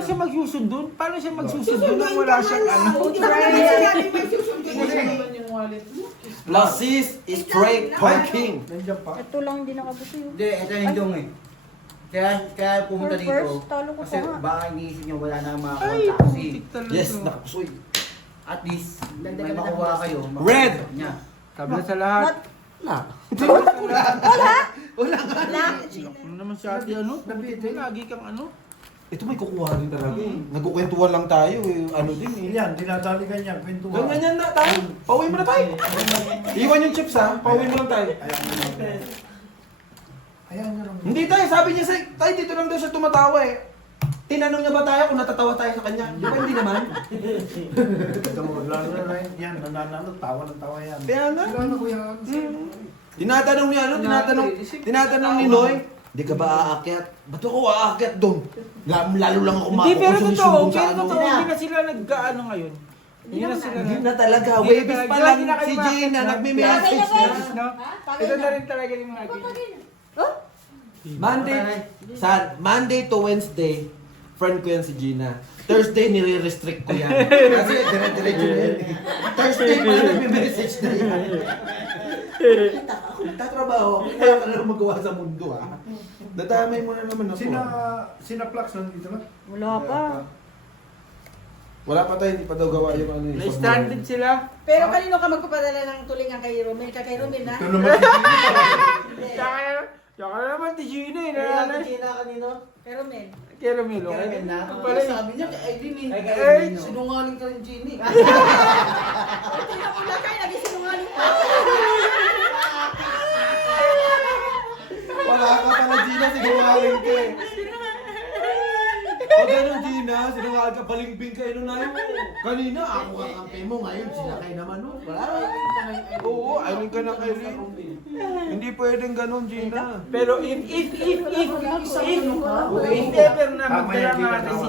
siya magsusundon? Paano siya magsusundon nang wala siyang ano? Lasis straight parking. Nandiyan pa. Ito lang hindi nakabuto yun. Hindi, ito yung Jong eh. Kaya pumunta For dito. first, talo ko Kasi pa nga. baka iniisip nyo wala na mga Ay, taxi. putik talaga. Yes, nakapusoy. At least, may Dagdagan na makuha ng kayo. Red! Niya. Kabla sa lahat. Wala. Ano naman si ate ano? Lagi kang ano? Ito may kukuha rin talaga eh. Nagkukwentuhan lang tayo eh. Ano din eh. Yan, dinadali ganyan, kwentuhan. Ganyan yan na tayo. Pauwi mo na tayo. Iwan yung chips ha. Pauwi mo lang tayo. Ayan na lang. Hindi tayo. Sabi niya tayo dito lang daw siya tumatawa eh. Tinanong niya ba tayo kung natatawa tayo sa kanya? Di ba hindi naman? Ito mo, lalo na yan, nananalo, tawa ng tawa yan. Kaya nga. Lalo ko yan. Tinatanong niya ano? Tinatanong ni Noy. Di ka ba aakyat? Ba't ako aakyat doon? Lalo lang ako Hindi, pero totoo. sumisubong sa Pero ano. totoo, hindi na sila nag-ano ngayon. Hindi na sila Hindi na talaga. Hindi Webis na pa talaga. lang Hindi na kayo si makakit Gina. na. Nagme-message na. No? Ito na rin talaga yung lagi. Monday to Wednesday, friend ko yan si Gina. Thursday, nire-restrict ko yan. Kasi dire-diretso na yan. Thursday pa lang nagme-message na yan. Tatrabaho ako. Wala ka na magawa sa mundo ha. Dadamay mo na naman ako. Sina Plax nandito na? Wala pa. Wala pa tayo, hindi pa daw gawa yung ano yung Na-stranded sila. Pero kanino ka magpapadala ng tulingan kay Romel? Kay Romel na? Ito naman Tsaka naman ti Gina eh. China kanino? Kay Romel. Kaya Ramilo. Kaya na. Ang pala sabi niya kay Aileen Ay, eh. kay Aileen. Sinungaling ka rin, Gini. Wala kayo, naging sinungaling pa. Wala ka pala Gina, sinungaling ka eh. Pag ganun Gina, sinungaling ka, balimbing ka ino na yun. Kanina, ako kakampi mo, ngayon sila kayo naman no. Wala. Oo, ayun ka na kayo rin. Hindi pwedeng ganun Gina. Pero if ever na magdala natin si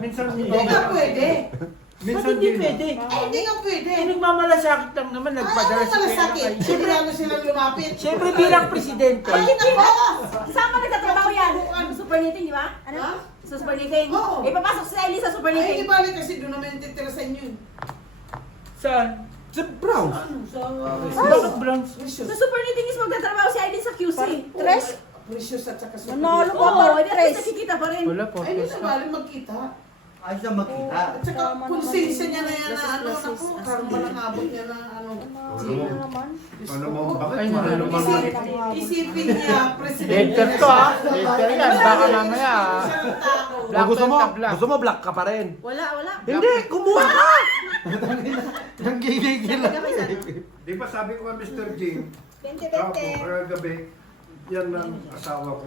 minsan Hindi nga pwede. Ba't hindi pwede? Ay, hindi nga pwede. Eh, nagmamalasakit lang naman, Ay, nagpadala ano si pala Kuya sakit? kay... Siyempre ano silang lumapit. Siyempre bilang presidente. Bakit di ba? Saan ka nagtatrabaho yan? Super knitting, di ba? Ano? Ha? Sa super knitting? Oo. Ipapasok si Ellie sa super Ay, di knitting. bali kasi doon naman titira sa inyo. Saan? Sa Brown. Ano? Sa... Bakit Bronx? Sa super knitting is magtatrabaho si Ellie sa QC. Tres? Precious at saka super. Nanalo ka pa, tres. Nakikita pa rin. Wala po. Ay, hindi na bali magkita. Ayos na magkita. At saka konsensya niya na yan na ano, naku, parang malangabot niya na ano. Ano mo, bakit Ay, mahal naman Isipin niya, presidente Later to ah. Later yan. Baka mamaya ah. Black Gusto mo, black. gusto mo black ka pa rin. Wala. Hindi, kumuha ka! Ang gigigil lang. Di ba sabi ko nga Mr. Jim, 20-20. kagabi, yan ang asawa ko.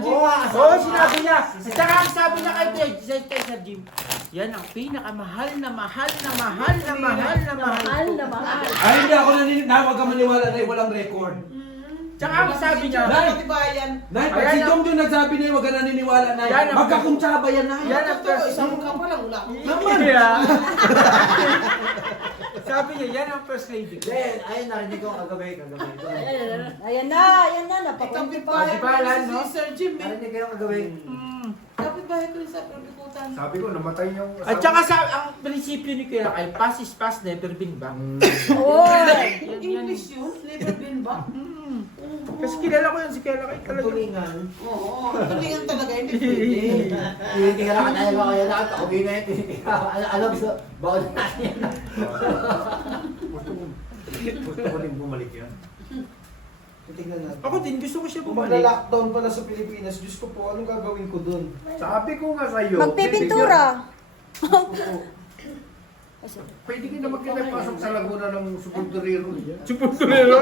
Oo, sinabi niya. Saka ang sabi niya kay Sir Jim, yan ang pinakamahal na mahal na mahal na mahal na mahal. Mahal na mahal. Ay, hindi ako naniniwala. Huwag ka maniwala na walang record. Tsaka ang sabi niya, Katibayan. Nay, pag si Dong yung nagsabi na wag ka naniniwala na Yan ang- magkakuntsaba yan na. Yan ang Totoo, isang ka pa lang, wala akong Yeah. Sabi niya, yan ang first lady ko. Then, ayun, narinig ko kagabi. Ayan na, napakunti pa. Kapitbahay Katibayan, ko no? si Sir Jim. Narinig ko kagabi. Kapitbahay ko sa Probikutan. Sabi ko, namatay yung... At saka ang prinsipyo ni Kuya ay past is past, never been back. Oy! English yun? Never been back? Kasi kilala ko yan si Kuya Lakay talaga. Tulingan. Oo, tulingan talaga, hindi pwede. Hindi ka nakatayo ba kaya lahat? Ako ginay. Alam sa... Bawal na yan. Gusto ko rin bumalik yan. Tingnan natin. Ako din, gusto ko siya Kung bumalik. magla-lockdown pala sa Pilipinas, Diyos ko po, anong gagawin ko dun? Sabi ko nga sa'yo. Magpipintura. Pwede ka naman kita pasok sa Laguna ng Supulturero. Supulturero?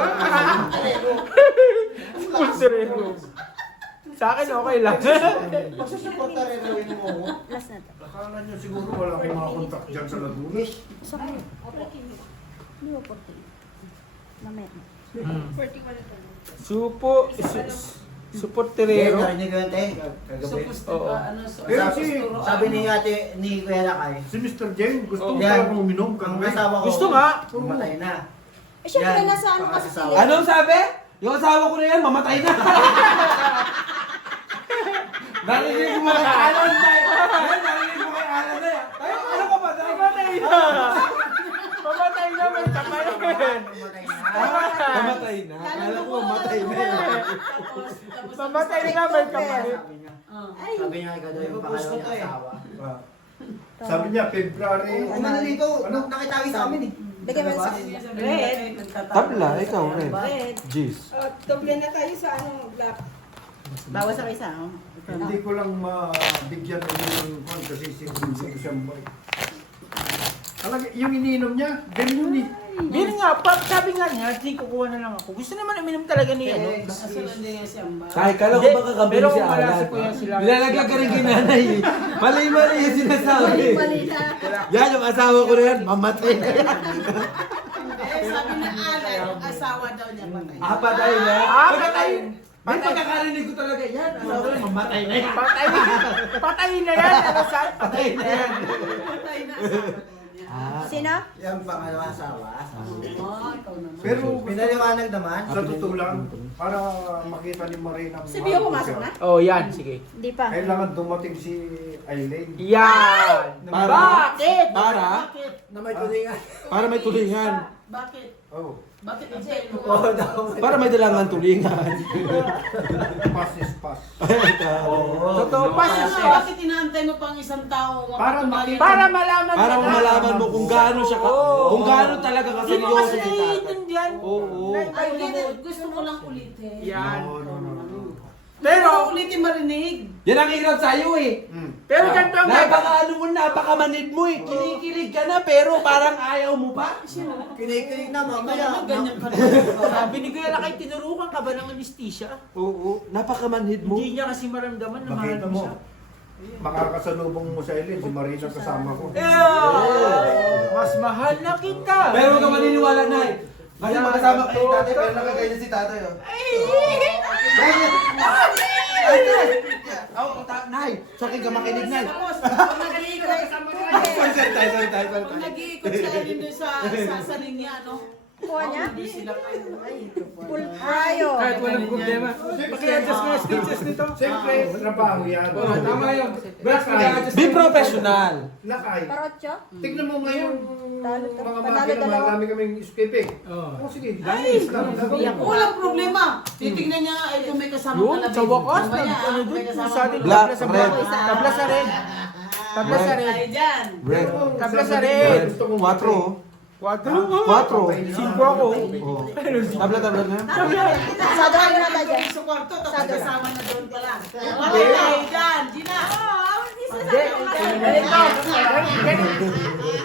Supulturero. Sa akin, okay lang. Pagsusuporta rin gawin mo ako. Last na to. Akala niyo siguro wala akong mga kontak dyan sa Laguna. Hindi mo 40. Mamaya. Supulturero. Narinig ko yun, te. Kagabi. Oo. Pero Sabi ni ate, ni Kuya Lakay, si Mr. Jane, gusto ko Yan. pala uminom ang kagabi. asawa ko, Gusto nga. Mamatay na. Eh, syempre, Yan, nasa ano kasi pangasawa. sila. Anong sabi? Yung asawa ko na yan, mamatay na. Narinig mo kay Alan na yan. Narinig mo kay Alan na yan. Ano ka ba? Mamatay na. Mamatay na, may tapayan. Mamatay na. Akala ko mamatay na yan. Mamatay na, may tapayan. Sabi niya, ikaw daw yung pangalawa niya asawa. Sabi niya, February. Ano na dito? Nakitawi sa amin eh. Bigyan mo sa Red. Tabla, ikaw rin. Red. Jeez. Doble na tayo sa black. Bawas sa isa. Hindi ko lang mabigyan ng yung kasi hindi ko siyang boy. Talaga, yung iniinom niya, ganyan eh. Yun nga, sabi nga niya, di kukuha na lang ako. Gusto naman uminom talaga ni ano. Ay, kala ko baka kami Pero si kung wala Alan. si Kuya sila. Nilalaglag ka rin kay nanay eh. Mali-mali yung sinasabi. Mali na. Yan, yung asawa ko na yan, mamatay na yan. Sabi na Alan, yung asawa daw niya patay. Patay na. Patay. May pagkakarinig ko talaga, yan, asawa ko na, mamatay na yan. Patay na. Patay na yan. Ano saan? Patay na yan. Patay na asawa daw niya. Sino? Yung pangalawa asawa. Pero Pinaliwanag naman. sa totoo lang, para makita ni Marina. Si Bio pumasok na? Oh, yan. Sige. Hindi pa. Kailangan dumating si Eileen. Yan. Bakit? Para? Na may tulingan. Para may tulingan. Bakit? Oh, Bakit ang sa'yo? Oo daw. Para may dalangan tulingan. pass is pass. Totoo pa siya. Bakit inaantay mo pang isang tao? Para makita. Para malaman Para mo na. malaman mo kung gaano siya ka, kung gaano talaga Hindi mo kaseryoso kasi si tatay. naiintindihan. Oo. Ay, gusto mo lang ulitin. Yan. No. Pero Pero, ulitin marinig. Yan ang hirap sa'yo eh. pero ganito ang Napaka-ano mo, napaka-manid mo eh. Kinikilig ka na pero parang ayaw mo pa. Kinikilig na mamaya. Ganyan ka na. Sabi ni Kuya Lakay, tinurukan ka ba ng anesthesia? Oo, napaka-manhid mo. Hindi niya kasi maramdaman na mahal Makita mo mo. siya. Makakasalubong mo sa Eileen, si Marina kasama ko. Mas mahal na kita. Pero huwag ka maniniwala na eh. Kasi magkasama kayo ni tatay, pero nakaganyan si tatay oh. Ganyan! Nay! Sa akin ka makinig, Nay! Pag nag-iikot Sorry. pag nag-iikot sa alin doon sa linya, no? Kuha niya? Hindi sila kayo. Full prayo. Kahit walang problema. Paki-adjust mo yung stitches nito. Siyempre, trabaho yan. Tama yun. Be professional! Lakay. Parotyo? Tignan mo ngayon, Talo, mga panalo makina, dalawa. marami kaming SPP. Oh, sige, ganis lang. Walang problema. Titignan niya ay kung may kasama Yun, kalabit. sa wakas, Mamaya, ano may dun, kasama sa atin, Black, tabla sa red. black. Tabla sa red. Tabla sa red. Tayo dyan. Red. Tabla sa red. Gusto kong 4. 4. 5 ako. Oh. Tabla na. Sado ka muna tayo dyan. Sa kwarto, tapos kasama na doon pala. Wala tayo dyan. Gina.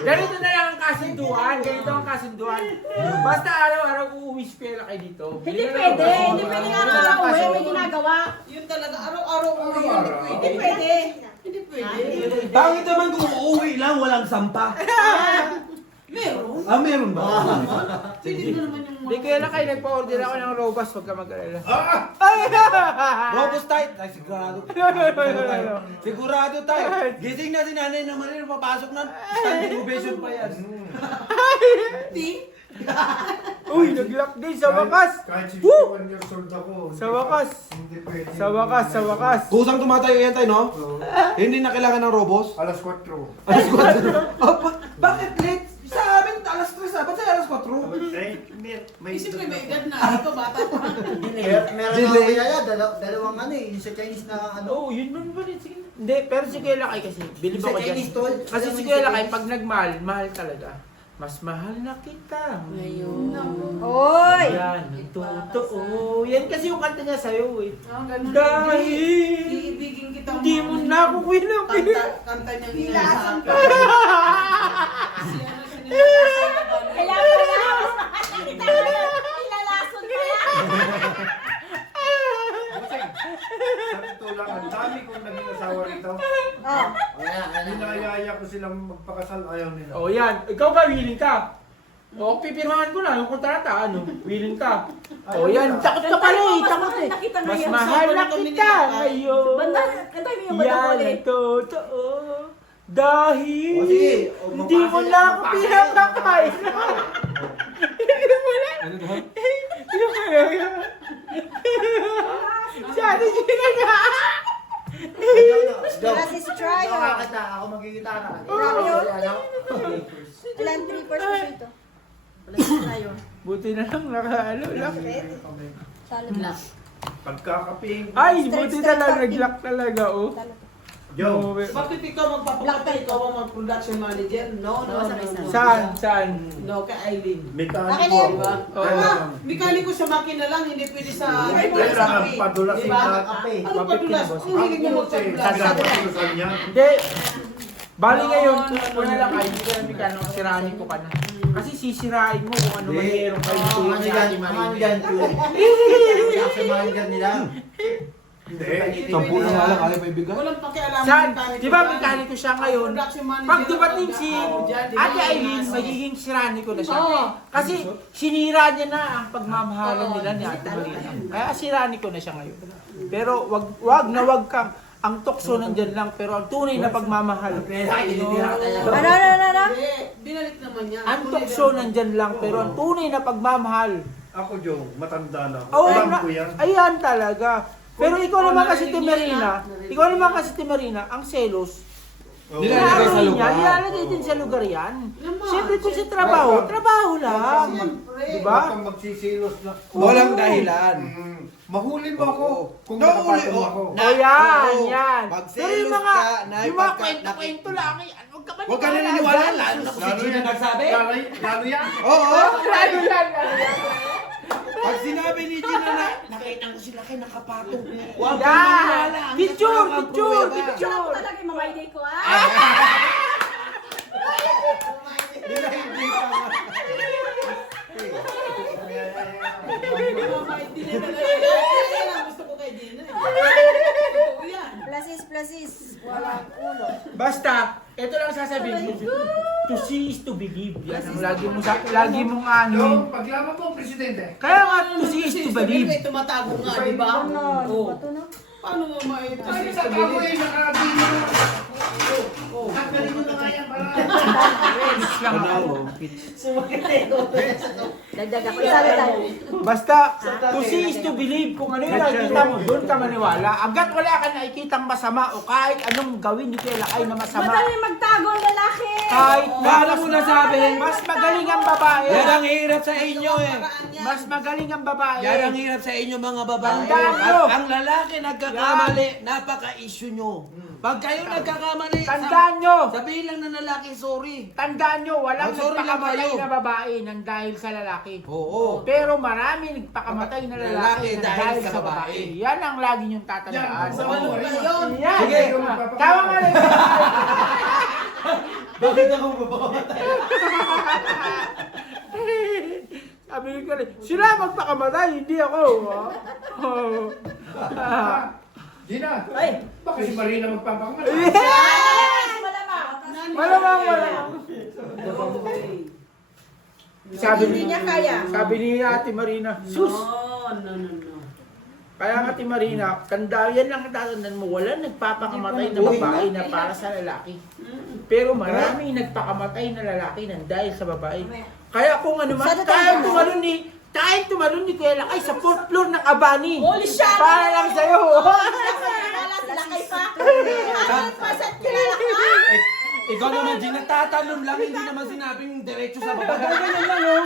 Ganito na lang ang kasunduan. Ganito ang kasunduan. Basta araw-araw uuwi si Kuya Lakay dito. Hindi pwede. Hindi pwede nga araw uwi. May ginagawa. Yun talaga, araw-araw uwi. Hindi pwede. Hindi pwede. Pangit naman kung uuwi lang, walang sampa. Meron. Ah, meron ba? Hindi mo naman yung Hindi kaya lang kayo nagpa-order ako ng robust, huwag ka mag-alala. Ah! Ay! Robust tayo. Ay, sigurado. Sigurado tayo. Gising na si nanay naman rin, papasok na. Standing ovation pa yan. Uy, nag-lock din sa wakas! Kahit 61 years old ako. Sa wakas! Hindi pwede. Sa wakas, sa wakas! Kusang tumatayo yan tayo, no? Oo. Hindi na kailangan ng robos. Alas 4. Alas 4. Bakit late? Sa amin, alas 3 ba't sa'yo alas 4? May Siyempre may edad na. Ikaw bata pa. Meron ako kaya dalawang ano eh, yung sa Chinese na ano. Oo, yun man ba rin? Sige. Hindi, pero si Kuya Lakay kasi, bilib Sa ako dyan. Chinese tol. Kasi si Kuya Lakay, pag nagmahal, mahal talaga. Mas mahal na kita. Oy! Yan, totoo. Yan kasi yung kanta niya sa'yo eh. Ganun. Dahil Iibigin kita. hindi mo na ako kinapin. Kanta niyang inaasahan ka. Kaya pala! Kita mo yun! Ilalason pa yan! Sa totoo lang, ang dami kong naging asawa rito. Oh. Hinayaya ko silang magpakasal, ayaw nila. O yan, ikaw ba willing ka? O, pipirmahan ko na yung kontrata, ano? Willing ka? O yan, takot ka pala eh, takot eh. Nakita mo Mas yan. mahal na kita ngayon. Banda, kantay mo yung banda Yan ulit. ang totoo. Dahil O, sige, o, hindi mo magpapasaya, na ako magpapasaya. pinapakain. Hindi mo na. Ano daw? Sabi siya na. Francis Trial. Nakakata, ako magigitara. Grabe yun. Ilan 3 first ko ito? Francis Trial. Buti na lang nakaano lang. Salad lang. Pagkakaping. Ay, buti na lang nag-lock talaga oh. Joe. Bakit ikaw magpapakatay? Ikaw ang mag-production manager? No. Saan? Saan? No, kay Aileen. Mekaniko ako. Diba? Oo. Mekaniko sa makina lang, hindi pwede sa... Kailangan padulasin Diba? ka. Ano padulas? Ang hilig mo magpadulas. Pinapatulosan niya. Hindi. Bali ngayon, kung na lang kayo, hindi ko na mikano, sirahin ko ka na. Kasi sisirain mo kung ano man meron kayo Ang tuwing ano ni yan, Ate ang ano Maria. yan, yung sa manager nila. Hindi. 10 na nga lang, kaya pa ibigay. Walang pakialam. Saan? Di ba mekaniko siya ngayon? Production manager. Pag dumating si Ate Aileen, magiging sirani ko na siya. Kasi sinira niya na ang pagmamahalan nila ni Ate Maria. Kaya sirani ko na siya ngayon. Pero wag na wag kang ang tukso nandyan lang, pero ang tunay na pagmamahal. Ano? Hindi, binalik naman niya. Ang tukso nandyan lang, pero ang tunay na pagmamahal. Ako, Joe, matanda na. Oo, Alam ko yan. ayan talaga. Pero ikaw naman kasi Timarina, ang selos. Nilalagay sa lugar. Nilalagay din sa lugar yan. Siyempre kung sa trabaho lang. Siyempre. Diba? Huwag kang magsisilos na. Walang dahilan. Mahuli mo ako kung Nahuli, nakapatong oh. ako. O yan, Oo. yan. Magselos Pero yung mga ka, kwento-kwento lang, huwag ka Huwag ka naniniwala, lalo na kung si Gina nagsabi. Lalo yan. Oo. Lalo yan. Pag sinabi ni Gina na, nakita ko sila kayo nakapatong. Huwag ka Yan. maniwala. Hanggat Picture, wala kang picture, pruweba. picture. Ako talaga yung mga idea ko ah. Hindi pa nga. Gusto ko kay Gina. Totoo yan. Plasis. Walang ulo. Basta, ito lang sasabihin ko. To see is to believe. Yan ang lagi mong ano. Yung paglaban mo, Presidente. Kaya nga, to see is to believe. May tumatago nga, di ba? Oo. Bato na. Paano mo Ay, ma-ito? sa ako eh, nakarating mo. Tanggalin mo na nga yan para. Pitch lang ako. Dagdag ako. Isa na tayo. Basta, to see is to believe. Kung ano yung nakikita mo, doon ka maniwala. Agad wala ka nakikitang masama o kahit anong gawin ni Kuya Lakay na masama. Madali magtago ang lalaki. Kahit Paano mo nasabi? mas magaling ang babae. Yan ang hirap sa inyo eh. Mas magaling ang babae. Yan ang hirap sa inyo mga babae. Tandaan nyo. At ang lalaki nagkakamali, napaka-issue nyo. Pag kayo nagkakamali, Tandaan nyo. sabihin lang na lalaki, sorry. Tandaan nyo, walang Mag-sorry lang nagpakamatay kayo. na babae nang dahil sa lalaki. Oo. Pero marami nagpakamatay na lalaki nang dahil sa babae. Yan ang lagi nyong tatandaan. Yan, Ano ba yun? Yan. Sige. Tawa nga rin. Bakit ako mababatay? Sabi ni Kali, sila magpakamatay, hindi ako. Oh. Gina, Ay. baka si Marina magpapakamali. Yes! Malamang. Malamang. Hindi niya kaya. Sabi ni Ate Marina, sus! No. Kaya Ate Marina, yan lang tatandaan mo, wala nagpapakamatay na babae na para sa lalaki. Pero maraming nagpakamatay na lalaki nang dahil sa babae. Kaya kung ano man, kahit tumalon ni Kuya Lakay sa 4th floor ng Abani. Holy shit! Para lang sa'yo. Wala sila kay pa. 100% kilala ka. Ikaw naman, Gina, tatalon lang, hindi naman sinabing diretso sa baba. Ganyan lang, oh.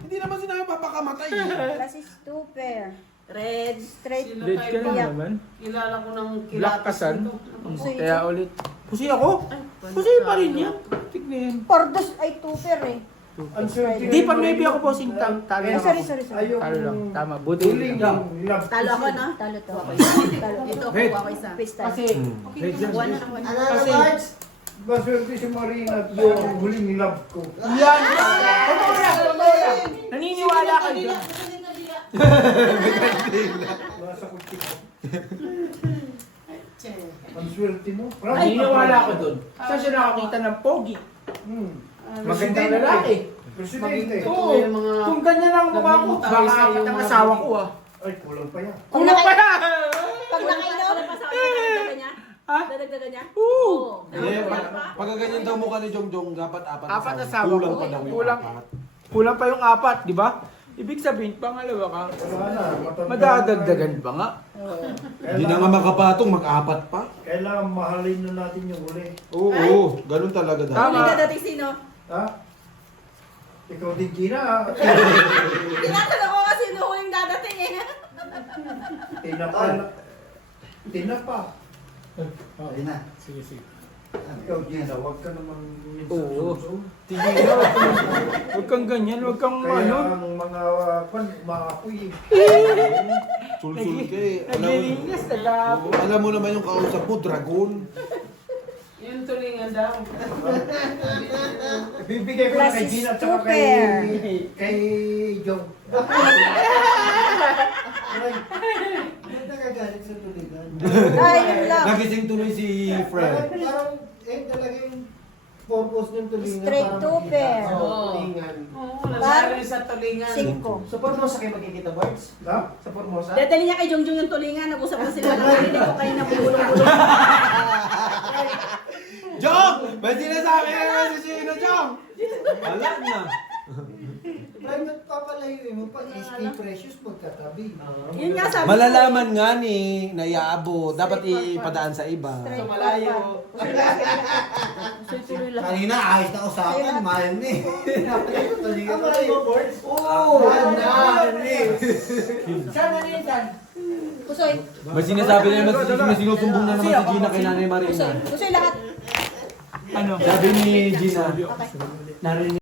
Hindi naman sinabing papakamatay. Class is 2 pair. Red. Straight. Dead ka na naman. Kilala ko ng Black kasan. Pusoy. Kaya ulit. Pusi ako? Pusi pa rin yan. Tignan. Pordos ay 2 pair eh. Hindi, pag maybe ako po talo Ay, lang sorry, ako. sorry, sorry. Ayoko Talo lang. yung Tama. Buti tuling lang. yung love Talo ako, no? Talo to. Talo. Ito, Red. kuha ko isa. Pistol. Kasi, One na one. Ano Kasi- March? Maswerte si Marina at yung huling love ko. yan. Totoo yan. Naniniwala kayo dyan. Nasa kutsi ko. Ang swerte mo. Naniniwala ako dun. Saan siya nakakita ng pogi? Magandang lalaki. Presidente. Oo. Kung ganyan ang mukha ko, baka apat ang asawa ko ah. Ay, kulang pa yan. Kung Kulang pa naka- na! Pag nakainom, dadagdagan niya? Ha? Dadagdagan niya? Oo. Hindi, pag ganyan daw mukha ni Jongjong, dapat apat Apat asawa Kulang ko. pa daw yung Kulang. apat. Kulang pa yung apat, di ba? Ibig sabihin, pangalawa ka, Wala na. matanda madadagdagan na ba nga? Hindi na nga makapatong, mag-apat pa. Kailangan mahalin na natin yung huli. Oo, ganun talaga daw. Tama. Huling dadating sino? Ha? Ikaw din, Gina. Tinatanong ko kasi sino huling dadating eh. Tinapa. Tinapa. Ayun na. Sige, sige. Ikaw, Gina, huwag ka naman minsan Oo. suso. Tigil na, huwag kang ganyan, huwag kang Kaya ano. ang mga umaapoy. Sulsul ka eh. Naglilinis, nag-aapon. Alam mo naman yung kausap mo, dragon. Yung tulingan daw. Bibigay ko na kay Plus is Gina at two saka pair. kay Joe. Ba't nagagalit sa tuligan? Ay, yun lang. Nagising tuloy si Fred. Parang, talaga yung purpose ng tulingan. Straight parang to makikita pair. sa Oo. tulingan. Oo, nasabi sa tulingan. 5. Sa Formosa kayo magkikita, Bards? Ha? Sa Formosa? Dadali niya kay Jongjong yung tulingan. Nag-usap na sila. Narinig ko kayo na bulong-bulong. Jong! May sinasabi ka naman si Sino, Jong! Wala na. Private pa pala yun. Pag SK Precious, magkatabi. Yun nga sabi ko. Malalaman nga ni Nayaabo, dapat ipadaan sa iba. Sa malayo. Tuloy lang. Kanina, ayos na usapan. Mahal ni. Ang mahal mo, Bards? Oo! Mahal ni. Saan na rin, saan? Pusoy. May sinasabi na naman si Gina, sinusumbong na naman si Gina kay Nanay Marina. Pusoy lahat. Ano? Sabi ni Gina, narinig